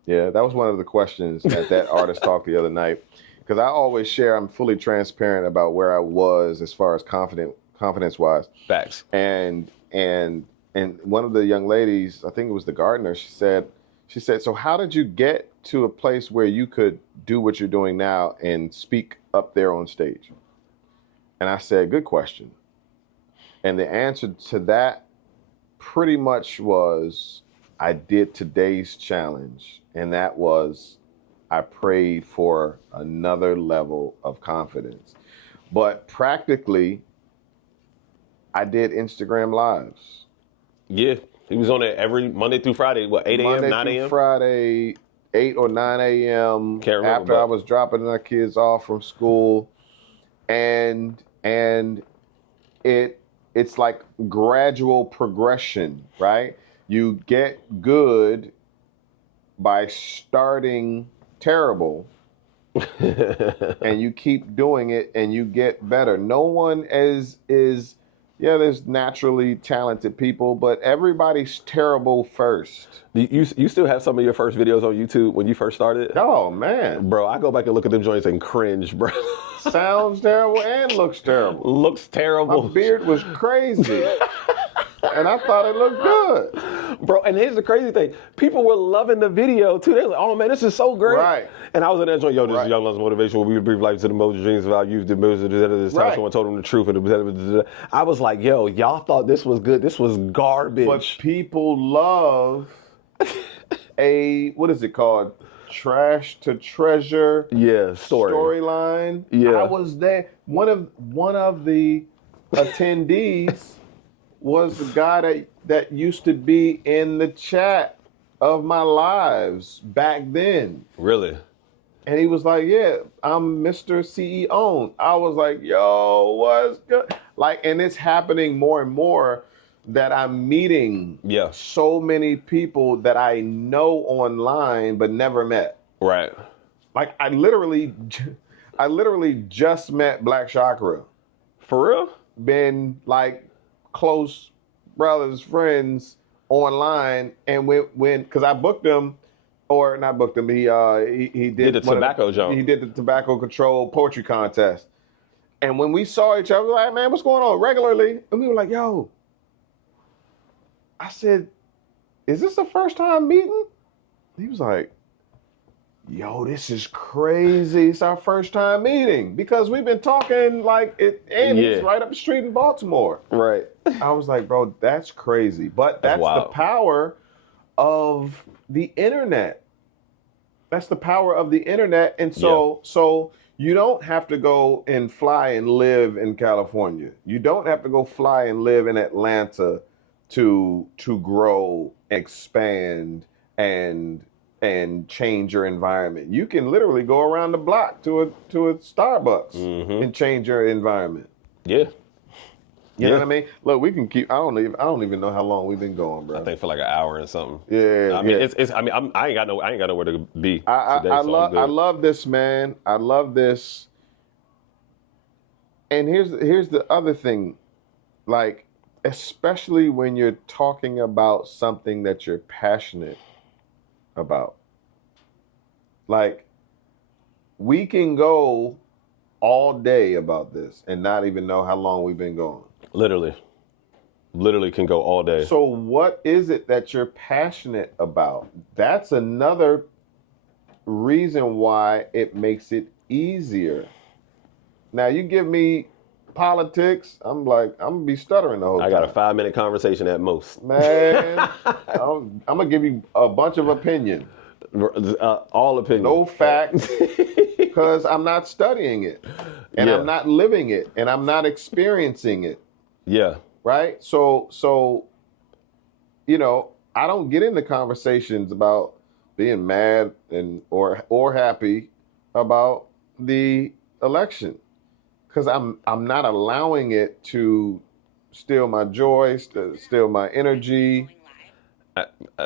Yeah, that was one of the questions at that artist talk the other night. Because I always share, I'm fully transparent about where I was as far as confidence-wise. Facts. And one of the young ladies, I think it was the gardener, she said, so how did you get to a place where you could do what you're doing now and speak up there on stage? And I said, good question. And the answer to that pretty much was, I did today's challenge. And that was, I prayed for another level of confidence. But practically, I did Instagram Lives. Yeah, he was on it every Monday through Friday, what, 8 a.m., 9 a.m.? Monday through Friday, 8 or 9 a.m. Can't remember, after I was dropping our kids off from school. And it's like gradual progression, right? You get good by starting terrible and you keep doing it and you get better. No one is there's naturally talented people, but everybody's terrible first. You still have some of your first videos on YouTube when you first started? Oh, man. Bro, I go back and look at them joints and cringe, bro. Sounds terrible and looks terrible. Looks terrible. My beard was crazy. And I thought it looked good. Bro, and here's the crazy thing. People were loving the video, too. They were like, oh, man, this is so great. Right. And I was in that joint, yo, this is Young London's motivation. We breathe life to the most dreams of our youth. This time someone told them the truth. I was like, yo, y'all thought this was good. This was garbage. But people love what is it called? Trash to treasure. Yeah, storyline. Yeah. I was there. One of the attendees was the guy that used to be in the chat of my lives back then. Really? And he was like, yeah, I'm Mr. CEO. I was like, yo, what's good? Like, and it's happening more and more that I'm meeting so many people that I know online but never met. Right. Like, I literally just met Black Chakra. For real? Been like close brothers, friends online, and when because I booked him, or not booked him, he did the tobacco joint. He did the tobacco control poetry contest. And when we saw each other, we were like, man, what's going on? Regularly. And we were like, yo. I said, is this the first time meeting? He was like, yo, this is crazy. It's our first time meeting. Because we've been talking like it, and he's right up the street in Baltimore. Right. I was like, bro, that's crazy. But that's the power of the internet. That's the power of the internet. And so you don't have to go and fly and live in California. You don't have to go fly and live in Atlanta to grow, expand, and change your environment. You can literally go around the block to a Starbucks and change your environment. Yeah. You know what I mean? Look, we can keep. I don't even know how long we've been going, bro. I think for like an hour and something. Yeah. I mean, it's. I mean, I ain't got nowhere to be today. I So I'm good. I love this, man. I love this. And here's the other thing, like, especially when you're talking about something that you're passionate about. Like, we can go all day about this and not even know how long we've been going. Literally can go all day. So what is it that you're passionate about? That's another reason why it makes it easier. Now you give me politics, I'm gonna be stuttering the whole time. I got a 5-minute conversation at most. Man, I'm gonna give you a bunch of opinion. All opinion. No facts, because I'm not studying it, and I'm not living it, and I'm not experiencing it. Yeah. Right? So, you know, I don't get into conversations about being mad or happy about the election, because I'm not allowing it to steal my joy, steal my energy.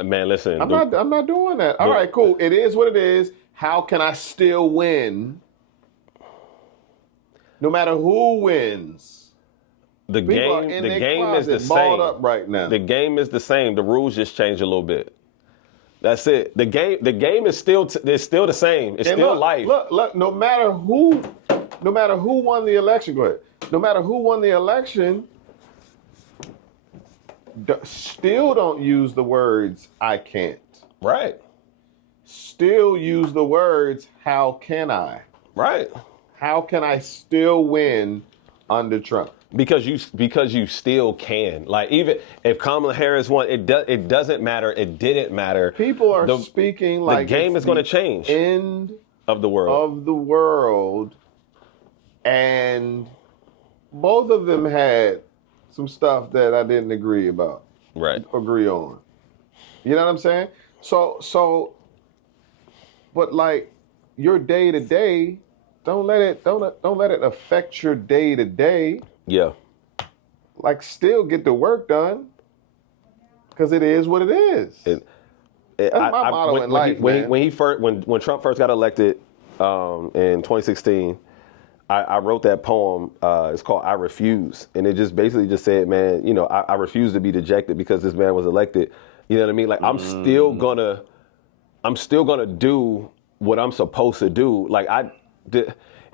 Man, listen. I'm not doing that. All right, cool. It is what it is. How can I still win? No matter who wins. The game is the same. Up right now. The game is the same. The rules just change a little bit. That's it. The game is still the same. It's still life. Look. No matter who won the election. Go ahead. No matter who won the election, still don't use the words "I can't." Right. Still use the words "How can I?" Right. How can I still win under Trump? Because you still can. Like, even if Kamala Harris won, it doesn't matter. It didn't matter. People are speaking like the game is going to change. End of the world. And both of them had some stuff that I didn't agree about. Right. Agree on. You know what I'm saying? So but like your day to day, don't let it affect your day to day. Yeah. Like, still get the work done, because it is what it is. That's my motto in life, man. When Trump first got elected in 2016, I wrote that poem. It's called "I Refuse," and it just basically just said, man, you know, I refuse to be dejected because this man was elected. You know what I mean? Like, I'm still gonna do what I'm supposed to do. Like,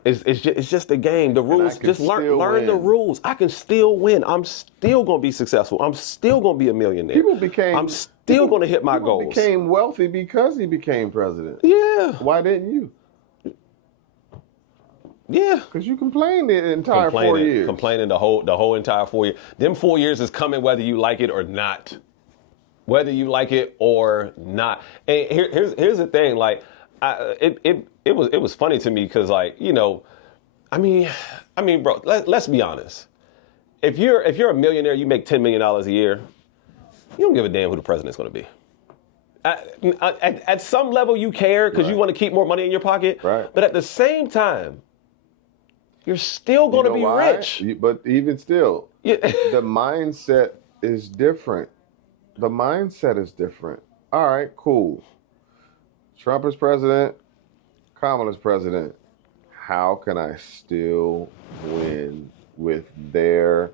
It's just a game. The rules, just learn the rules. I can still win. I'm still going to be successful. I'm still going to be a millionaire. I'm still going to hit my goals. Became wealthy because he became president. Yeah. Why didn't you? Yeah. Because you complained the entire 4 years. Complaining the whole entire 4 years. Them 4 years is coming whether you like it or not. Whether you like it or not. And here's the thing. Like, it was funny to me because, like, you know, I mean, bro, let's be honest. If you're a millionaire, you make $10 million a year, you don't give a damn who the president's going to be. At some level, you care because you want to keep more money in your pocket. Right. But at the same time, you're still going to be rich. But even still, the mindset is different. The mindset is different. All right, cool. Trump is president. Kamala's president. How can I still win with their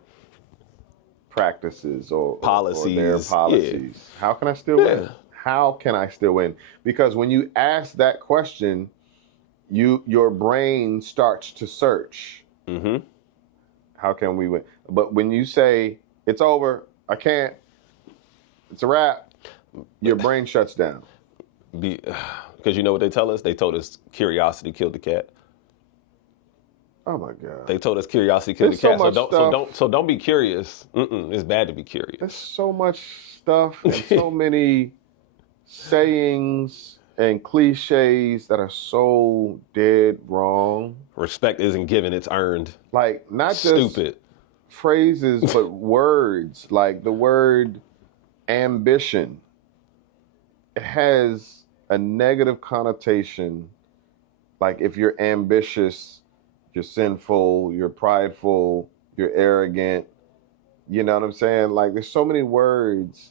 practices or their policies? Yeah. How can I still win? How can I still win? Because when you ask that question, your brain starts to search. Mm-hmm. How can we win? But when you say it's over, I can't, it's a wrap, your brain shuts down. Because you know what they tell us? They told us curiosity killed the cat. Oh my God! They told us curiosity killed the cat. So don't be curious. It's bad to be curious. There's so much stuff and so many sayings and cliches that are so dead wrong. Respect isn't given; it's earned. Like, not just stupid phrases, but words. Like the word ambition. It has a negative connotation. Like, if you're ambitious, you're sinful, you're prideful, you're arrogant. You know what I'm saying? Like, there's so many words.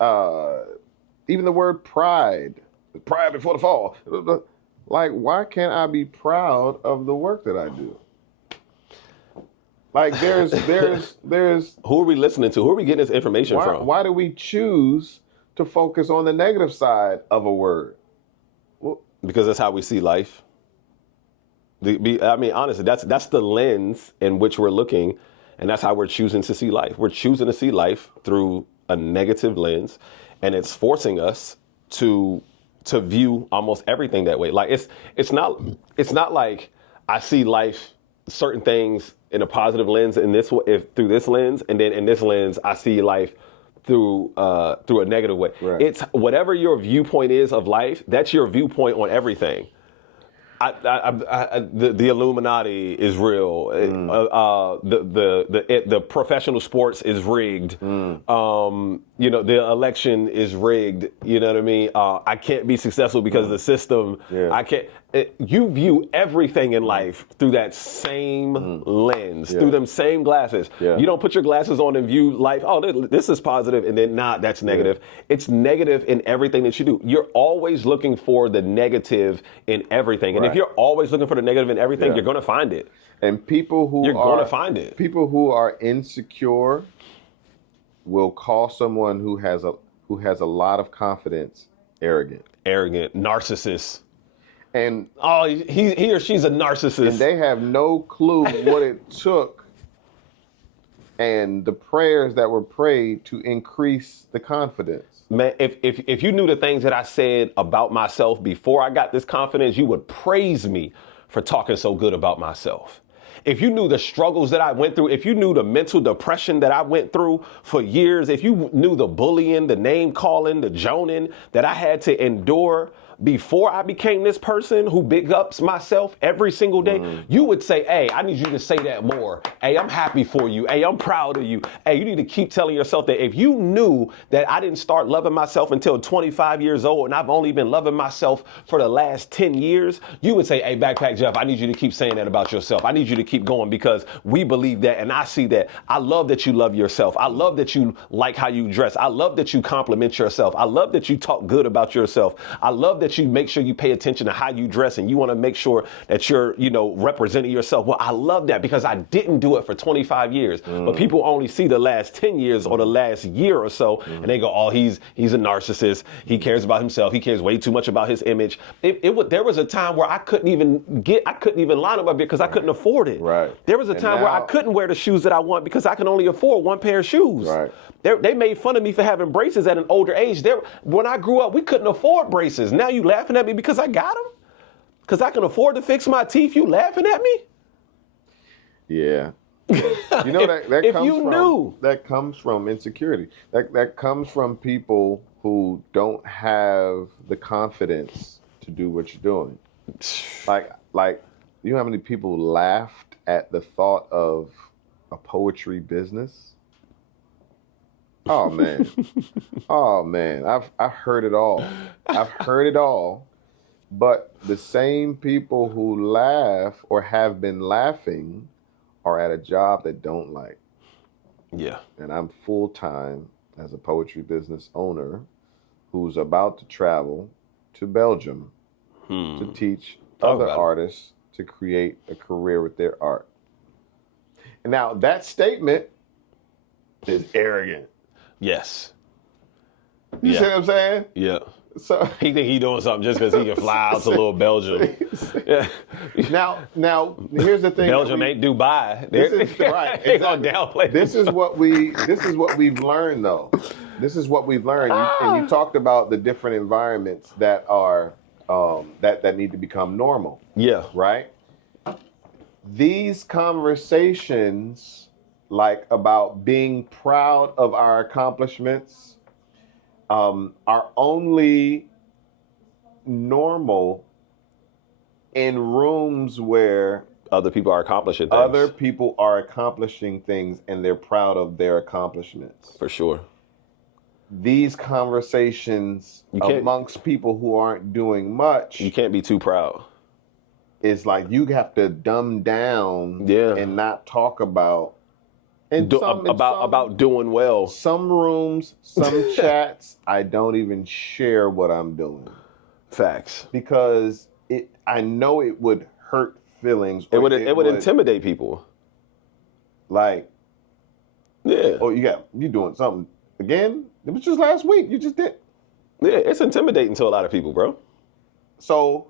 Even the word pride before the fall. Like, why can't I be proud of the work that I do? Like, there's Who are we listening to? Who are we getting this information from? Why do we choose to focus on the negative side of a word? Well, because that's how we see life. I mean, honestly, that's the lens in which we're looking, and that's how we're choosing to see life. We're choosing to see life through a negative lens, and it's forcing us to view almost everything that way. Like it's not like I see life, certain things in a positive lens in this through this lens, and then in this lens I see life through a negative way. Right. It's whatever your viewpoint is of life. That's your viewpoint on everything. The Illuminati is real. The professional sports is rigged. You know, the election is rigged. You know what I mean? I can't be successful because of the system. Yeah. I can't. You view everything in life through that same lens, through them same glasses. Yeah. You don't put your glasses on and view life, oh, this is positive, and then that's negative. It's negative in everything that you do. You're always looking for the negative in everything. And if you're always looking for the negative in everything, you're going to find it. And people who you're going to find it. People who are insecure will call someone who has a lot of confidence arrogant. Arrogant, narcissist. And he or she's a narcissist. And they have no clue what it took and the prayers that were prayed to increase the confidence. Man, if you knew the things that I said about myself before I got this confidence, you would praise me for talking so good about myself. If you knew the struggles that I went through, if you knew the mental depression that I went through for years, if you knew the bullying, the name calling, the joning that I had to endure before I became this person who big ups myself every single day, you would say, hey, I need you to say that more. Hey, I'm happy for you. Hey, I'm proud of you. Hey, you need to keep telling yourself that. If you knew that I didn't start loving myself until 25 years old and I've only been loving myself for the last 10 years, you would say, hey, Backpack Jeff, I need you to keep saying that about yourself. I need you to keep going because we believe that and I see that. I love that you love yourself. I love that you like how you dress. I love that you compliment yourself. I love that you talk good about yourself. I love that you make sure you pay attention to how you dress and you want to make sure that you're, representing yourself. Well, I love that because I didn't do it for 25 years, but people only see the last 10 years or the last year or so, and they go, oh, he's a narcissist. He cares about himself. He cares way too much about his image. There was a time where I couldn't even line him up because I couldn't afford it. Right. There was a time where I couldn't wear the shoes that I want because I can only afford one pair of shoes. Right. They made fun of me for having braces at an older age. When I grew up, we couldn't afford braces. Now you laughing at me because I got them? Because I can afford to fix my teeth? You laughing at me? Yeah. You know that comes from insecurity. That comes from people who don't have the confidence to do what you're doing. Like you know how many people laughed at the thought of a poetry business? Oh man. Oh man. I've heard it all. I've heard it all. But the same people who laugh or have been laughing are at a job they don't like. Yeah. And I'm full-time as a poetry business owner who's about to travel to Belgium to teach other artists to create a career with their art. And now that statement is arrogant. Yes. You see what I'm saying? Yeah. So he think he doing something just because he can fly out to little Belgium. Yeah. Now here's the thing. Belgium ain't Dubai. This is right. They gonna downplay. This is what we've learned though. This is what we've learned. And you talked about the different environments that are that need to become normal. Yeah. Right? These conversations, like about being proud of our accomplishments, are only normal in rooms where other people are accomplishing things. Other people are accomplishing things and they're proud of their accomplishments. For sure. These conversations amongst people who aren't doing much. You can't be too proud. It's like you have to dumb down and not talk about And about doing well. Some rooms, some chats, I don't even share what I'm doing. Facts. Because I know it would hurt feelings. It would intimidate people. Like, yeah. Oh, you doing something again? It was just last week. You just did. Yeah, it's intimidating to a lot of people, bro. So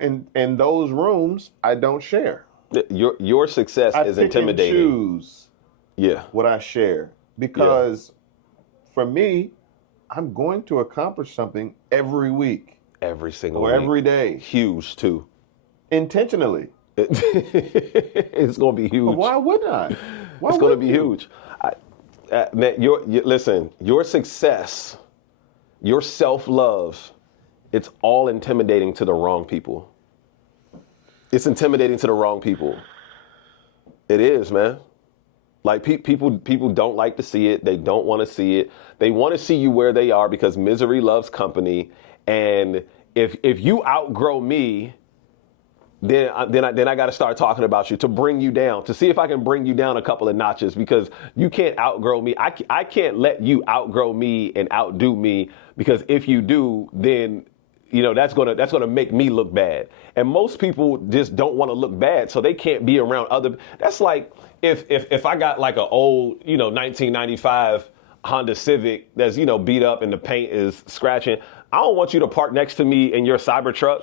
in those rooms, I don't share. Your success is intimidating. I choose yeah. what I share because for me, I'm going to accomplish something every week. Every single week. Every day. Huge too. Intentionally. It's going to be huge. But why wouldn't I? It's going to be huge. Man, listen, your success, your self-love, it's all intimidating to the wrong people. It's intimidating to the wrong people. It is, man. Like people don't like to see it. They don't want to see it. They want to see you where they are because misery loves company. And if you outgrow me, then I got to start talking about you to bring you down, to see if I can bring you down a couple of notches because you can't outgrow me. I can't let you outgrow me and outdo me because if you do, then that's gonna make me look bad. And most people just don't want to look bad, so they can't be around other. That's like if I got like an old 1995 Honda Civic that's beat up and the paint is scratching. I don't want you to park next to me in your cyber truck.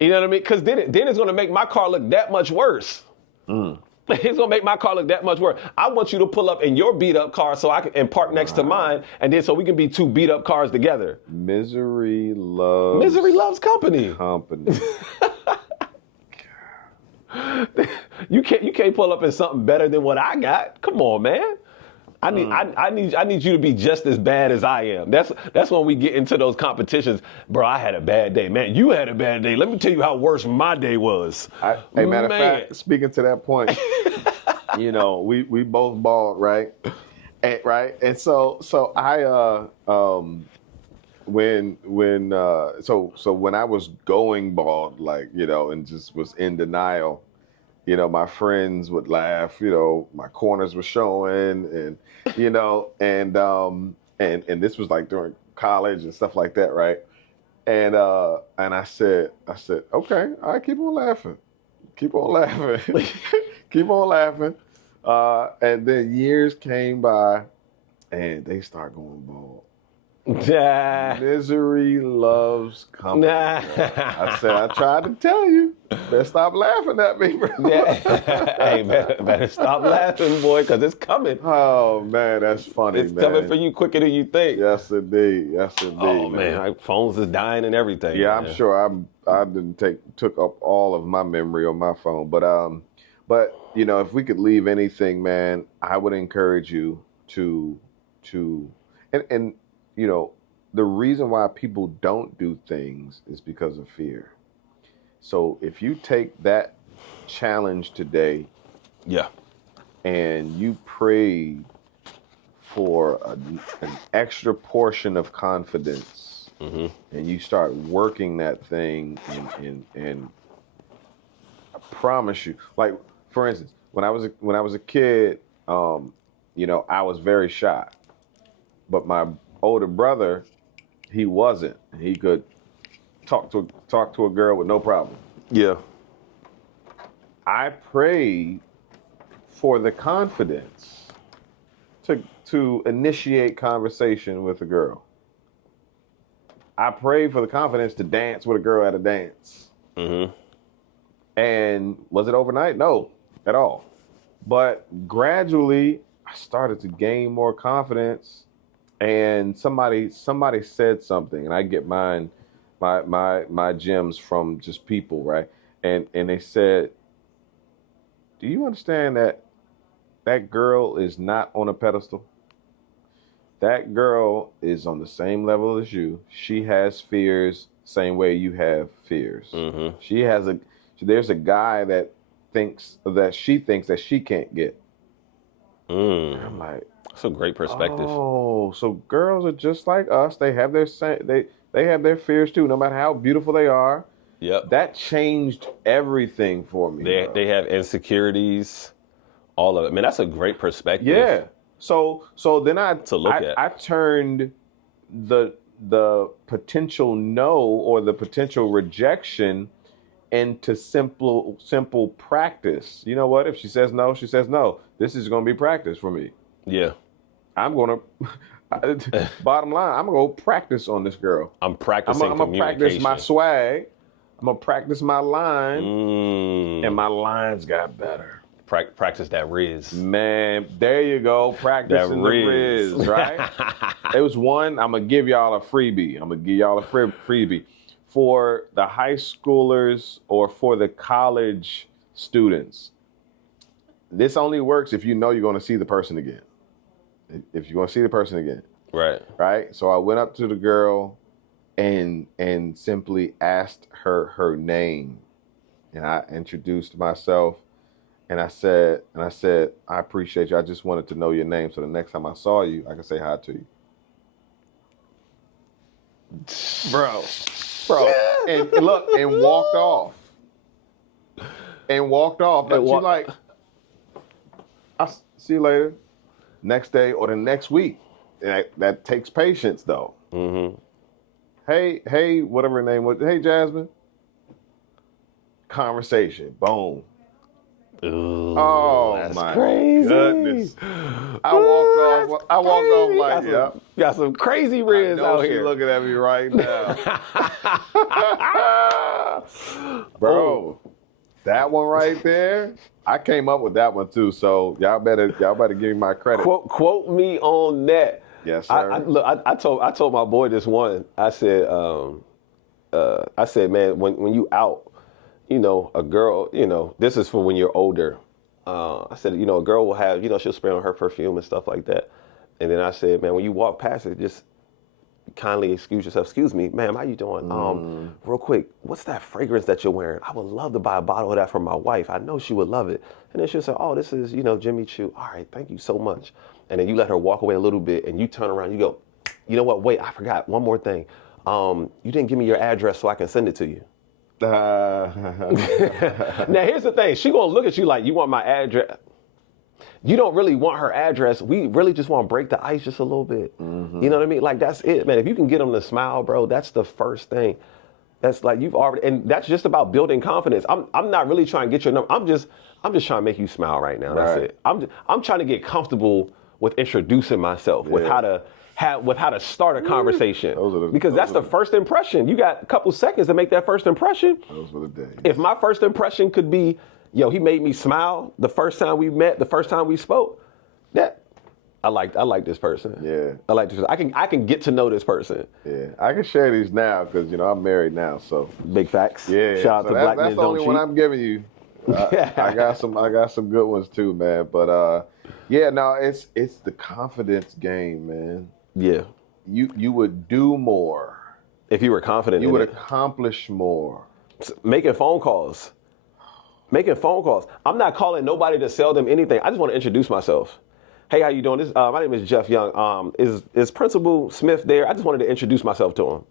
You know what I mean? Because then it's going to make my car look that much worse. It's going to make my car look that much worse. I want you to pull up in your beat up car and park next to mine, and then so we can be two beat up cars together. Misery loves company. You can't pull up in something better than what I got. Come on, man. I need you to be just as bad as I am. That's when we get into those competitions. Bro, I had a bad day. Man, you had a bad day. Let me tell you how worse my day was. Matter of fact, speaking to that point, we both bald, right? And so I when I was going bald, and just was in denial, my friends would laugh, my corners were showing and and this was like during college and stuff like that, right? And I said, okay, all right, keep on laughing. Keep on laughing. And then years came by and they start going bald. Misery loves company. I said, I tried to tell you. Better stop laughing at me, bro. Hey, better stop laughing, boy, because it's coming. Oh, man, that's funny, It's coming for you quicker than you think. Yes, indeed. Oh, man, like phones is dying and everything. Yeah, man. I'm sure I didn't took up all of my memory on my phone. But if we could leave anything, man, I would encourage you to and the reason why people don't do things is because of fear. So if you take that challenge today, and you pray for an extra portion of confidence, and you start working that thing, and I promise you, like for instance, when I was a kid, I was very shy, but my older brother, he wasn't. He could talk to a girl with no problem. Yeah. I prayed for the confidence to initiate conversation with a girl. I prayed for the confidence to dance with a girl at a dance. And was it overnight? No, at all. But gradually, I started to gain more confidence. And somebody said something, and I get my gems from just people, right? And they said, "Do you understand that girl is not on a pedestal? That girl is on the same level as you. She has fears, same way you have fears. There's a guy that she thinks that she can't get." I'm like, that's a great perspective. Oh, so girls are just like us. They have their they have their fears too, no matter how beautiful they are. Yep. That changed everything for me. They have insecurities All of it. Man, that's a great perspective. Yeah. So then I turned the potential no or the potential rejection into simple practice. You know what? If she says no, she says no. This is going to be practice for me. Yeah. I'm going to, bottom line, I'm going to go practice on this girl. I'm practicing I'm going to practice my swag. I'm going to practice my line. And my lines got better. Practice that Riz. Man, there you go. Practicing the Riz, right? It was one, I'm going to give y'all a freebie. I'm going to give y'all a freebie. For the high schoolers or for the college students, this only works if you know you're going to see the person again. If you're going to see the person again. Right? So I went up to the girl and simply asked her name. And I introduced myself. And I said, I appreciate you. I just wanted to know your name so the next time I saw you, I could say hi to you. Bro. And look, and walked off. But she like, I'll see you later. Next day or the next week. And that takes patience though. Mm-hmm. Hey, whatever her name was. Hey, Jasmine. Conversation. Boom. Ooh, oh my crazy. Goodness! I walked off like, yeah. Got some crazy Riz out here. She's looking at me right now, bro. That one right there. I came up with that one too. So y'all better give me my credit. Quote me on that. Yes, sir. I told my boy this one. I said, man, when you out. You know, a girl, this is for when you're older. I said, a girl will have, she'll spray on her perfume and stuff like that. And then I said, man, when you walk past it, just kindly excuse yourself. Excuse me, ma'am, how you doing? Real quick, what's that fragrance that you're wearing? I would love to buy a bottle of that for my wife. I know she would love it. And then she'll say, oh, this is, Jimmy Choo. All right, thank you so much. And then you let her walk away a little bit and you turn around, you go, you know what, wait, I forgot one more thing. You didn't give me your address so I can send it to you. Now here's the thing. She gonna look at you like, you want my address. You don't really want her address. We really just want to break the ice just a little bit. Mm-hmm. You know what I mean? Like that's it, man. If you can get them to smile, bro, that's the first thing. That's like you've already, and that's just about building confidence. I'm not really trying to get your number. I'm just trying to make you smile right now. That's it. I'm trying to get comfortable with introducing myself, with how to start a conversation. Because that's the first impression. You got a couple seconds to make that first impression. Those were the days. If my first impression could be, he made me smile the first time we met, the first time we spoke, I like this person. Yeah. I like this person. I can get to know this person. Yeah. I can share these now because, I'm married now, so. Big facts. Yeah. Shout out to Black Men Don't Cheat. That's the only one I'm giving you. I got some good ones too, man. But it's the confidence game, man. Yeah. You would do more. If you were confident, you would accomplish more. Making phone calls. I'm not calling nobody to sell them anything. I just want to introduce myself. Hey, how you doing? My name is Jeff Young. Is Principal Smith there? I just wanted to introduce myself to him.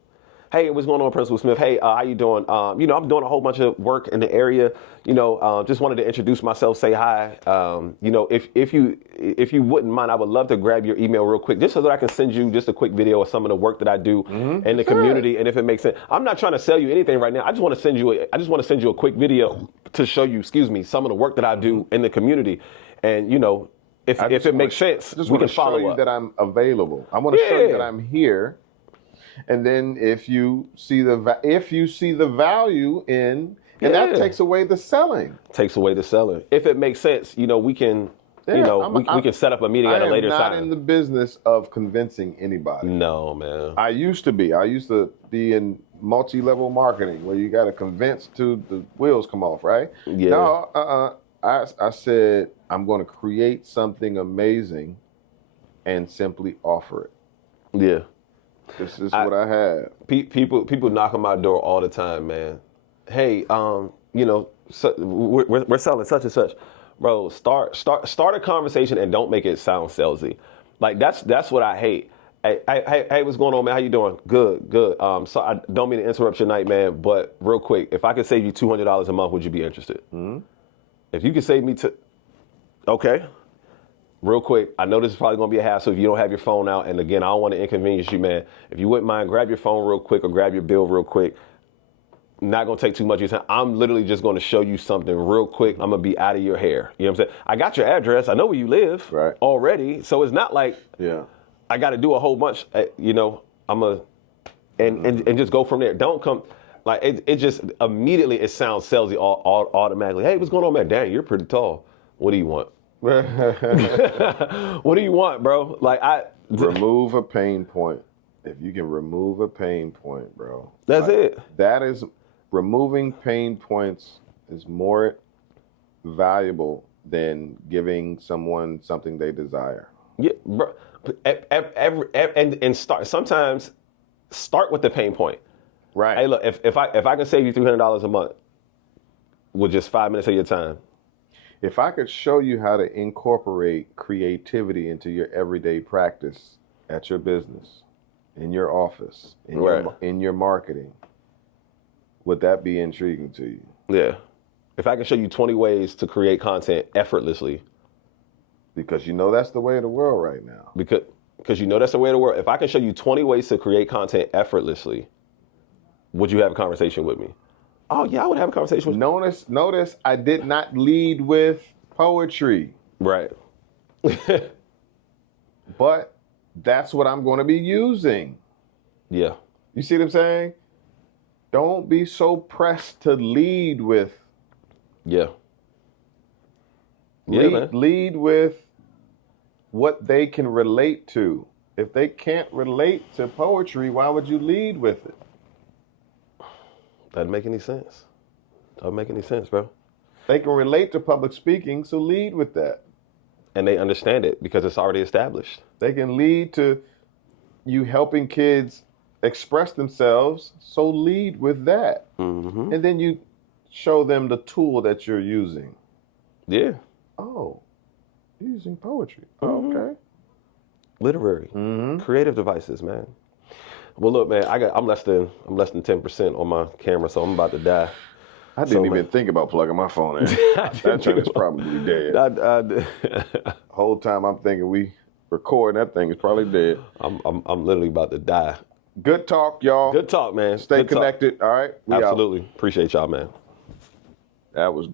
Hey, what's going on, Principal Smith? Hey, how you doing? I'm doing a whole bunch of work in the area. Just wanted to introduce myself, say hi. If you wouldn't mind, I would love to grab your email real quick, just so that I can send you just a quick video of some of the work that I do in the community. And if it makes sense, I'm not trying to sell you anything right now. I just want to send you a quick video to show you, some of the work that I do in the community. And if it makes sense, we can follow up. I just want to show you that I'm available. I want to show you that I'm here. And then if you see the value in, and that takes away the selling. If it makes sense, we can, we can set up a meeting at a later time. I'm not in the business of convincing anybody. No, man. I used to be in multi-level marketing where you got to convince till the wheels come off, right? Yeah. No, I said I'm going to create something amazing and simply offer it. Yeah. This is what I have. People knock on my door all the time, man. Hey, we're selling such and such, bro. Start a conversation and don't make it sound salesy. Like that's what I hate. Hey, what's going on, man? How you doing? Good. So I don't mean to interrupt your night, man, but real quick, if I could save you $200 a month, would you be interested? Mm-hmm. If you could save me Okay. Real quick, I know this is probably going to be a hassle if you don't have your phone out. And again, I don't want to inconvenience you, man. If you wouldn't mind, grab your phone real quick or grab your bill real quick. Not going to take too much of your time. I'm literally just going to show you something real quick. I'm going to be out of your hair. You know what I'm saying? I got your address. I know where you live already. So it's not like I got to do a whole bunch. You know, and just go from there. Don't come. Like, it just immediately, it sounds salesy automatically. Hey, what's going on, man? Dang, you're pretty tall. What do you want? What do you want, bro? Like, remove a pain point. If you can remove a pain point, bro. That's it. That is, removing pain points is more valuable than giving someone something they desire. Yeah, bro. And sometimes start with the pain point. Right. Hey, look, if I can save you $300 a month with just 5 minutes of your time. If I could show you how to incorporate creativity into your everyday practice at your business, in your office, in your marketing, would that be intriguing to you? Yeah. If I can show you 20 ways to create content effortlessly. Because you know that's the way of the world right now. Because you know that's the way of the world. If I can show you 20 ways to create content effortlessly, would you have a conversation with me? Oh, yeah, I would have a conversation with you. Notice I did not lead with poetry. Right. But that's what I'm going to be using. Yeah. You see what I'm saying? Don't be so pressed to lead with. Yeah. Lead with what they can relate to. If they can't relate to poetry, why would you lead with it? Doesn't make any sense. Doesn't make any sense, bro. They can relate to public speaking, so lead with that. And they understand it because it's already established. They can lead to you helping kids express themselves, so lead with that. Mm-hmm. And then you show them the tool that you're using. Yeah. Oh, you're using poetry. Mm-hmm. Okay. Literary. Mm-hmm. Creative devices, man. Well, look, man, I'm less than 10% on my camera, so I'm about to die. I didn't even think about plugging my phone in. That thing is probably dead. Whole time I'm thinking we recording, that thing is probably dead. I'm literally about to die. Good talk, y'all. Good talk, man. Stay connected. All right. Absolutely. Appreciate y'all, man. That was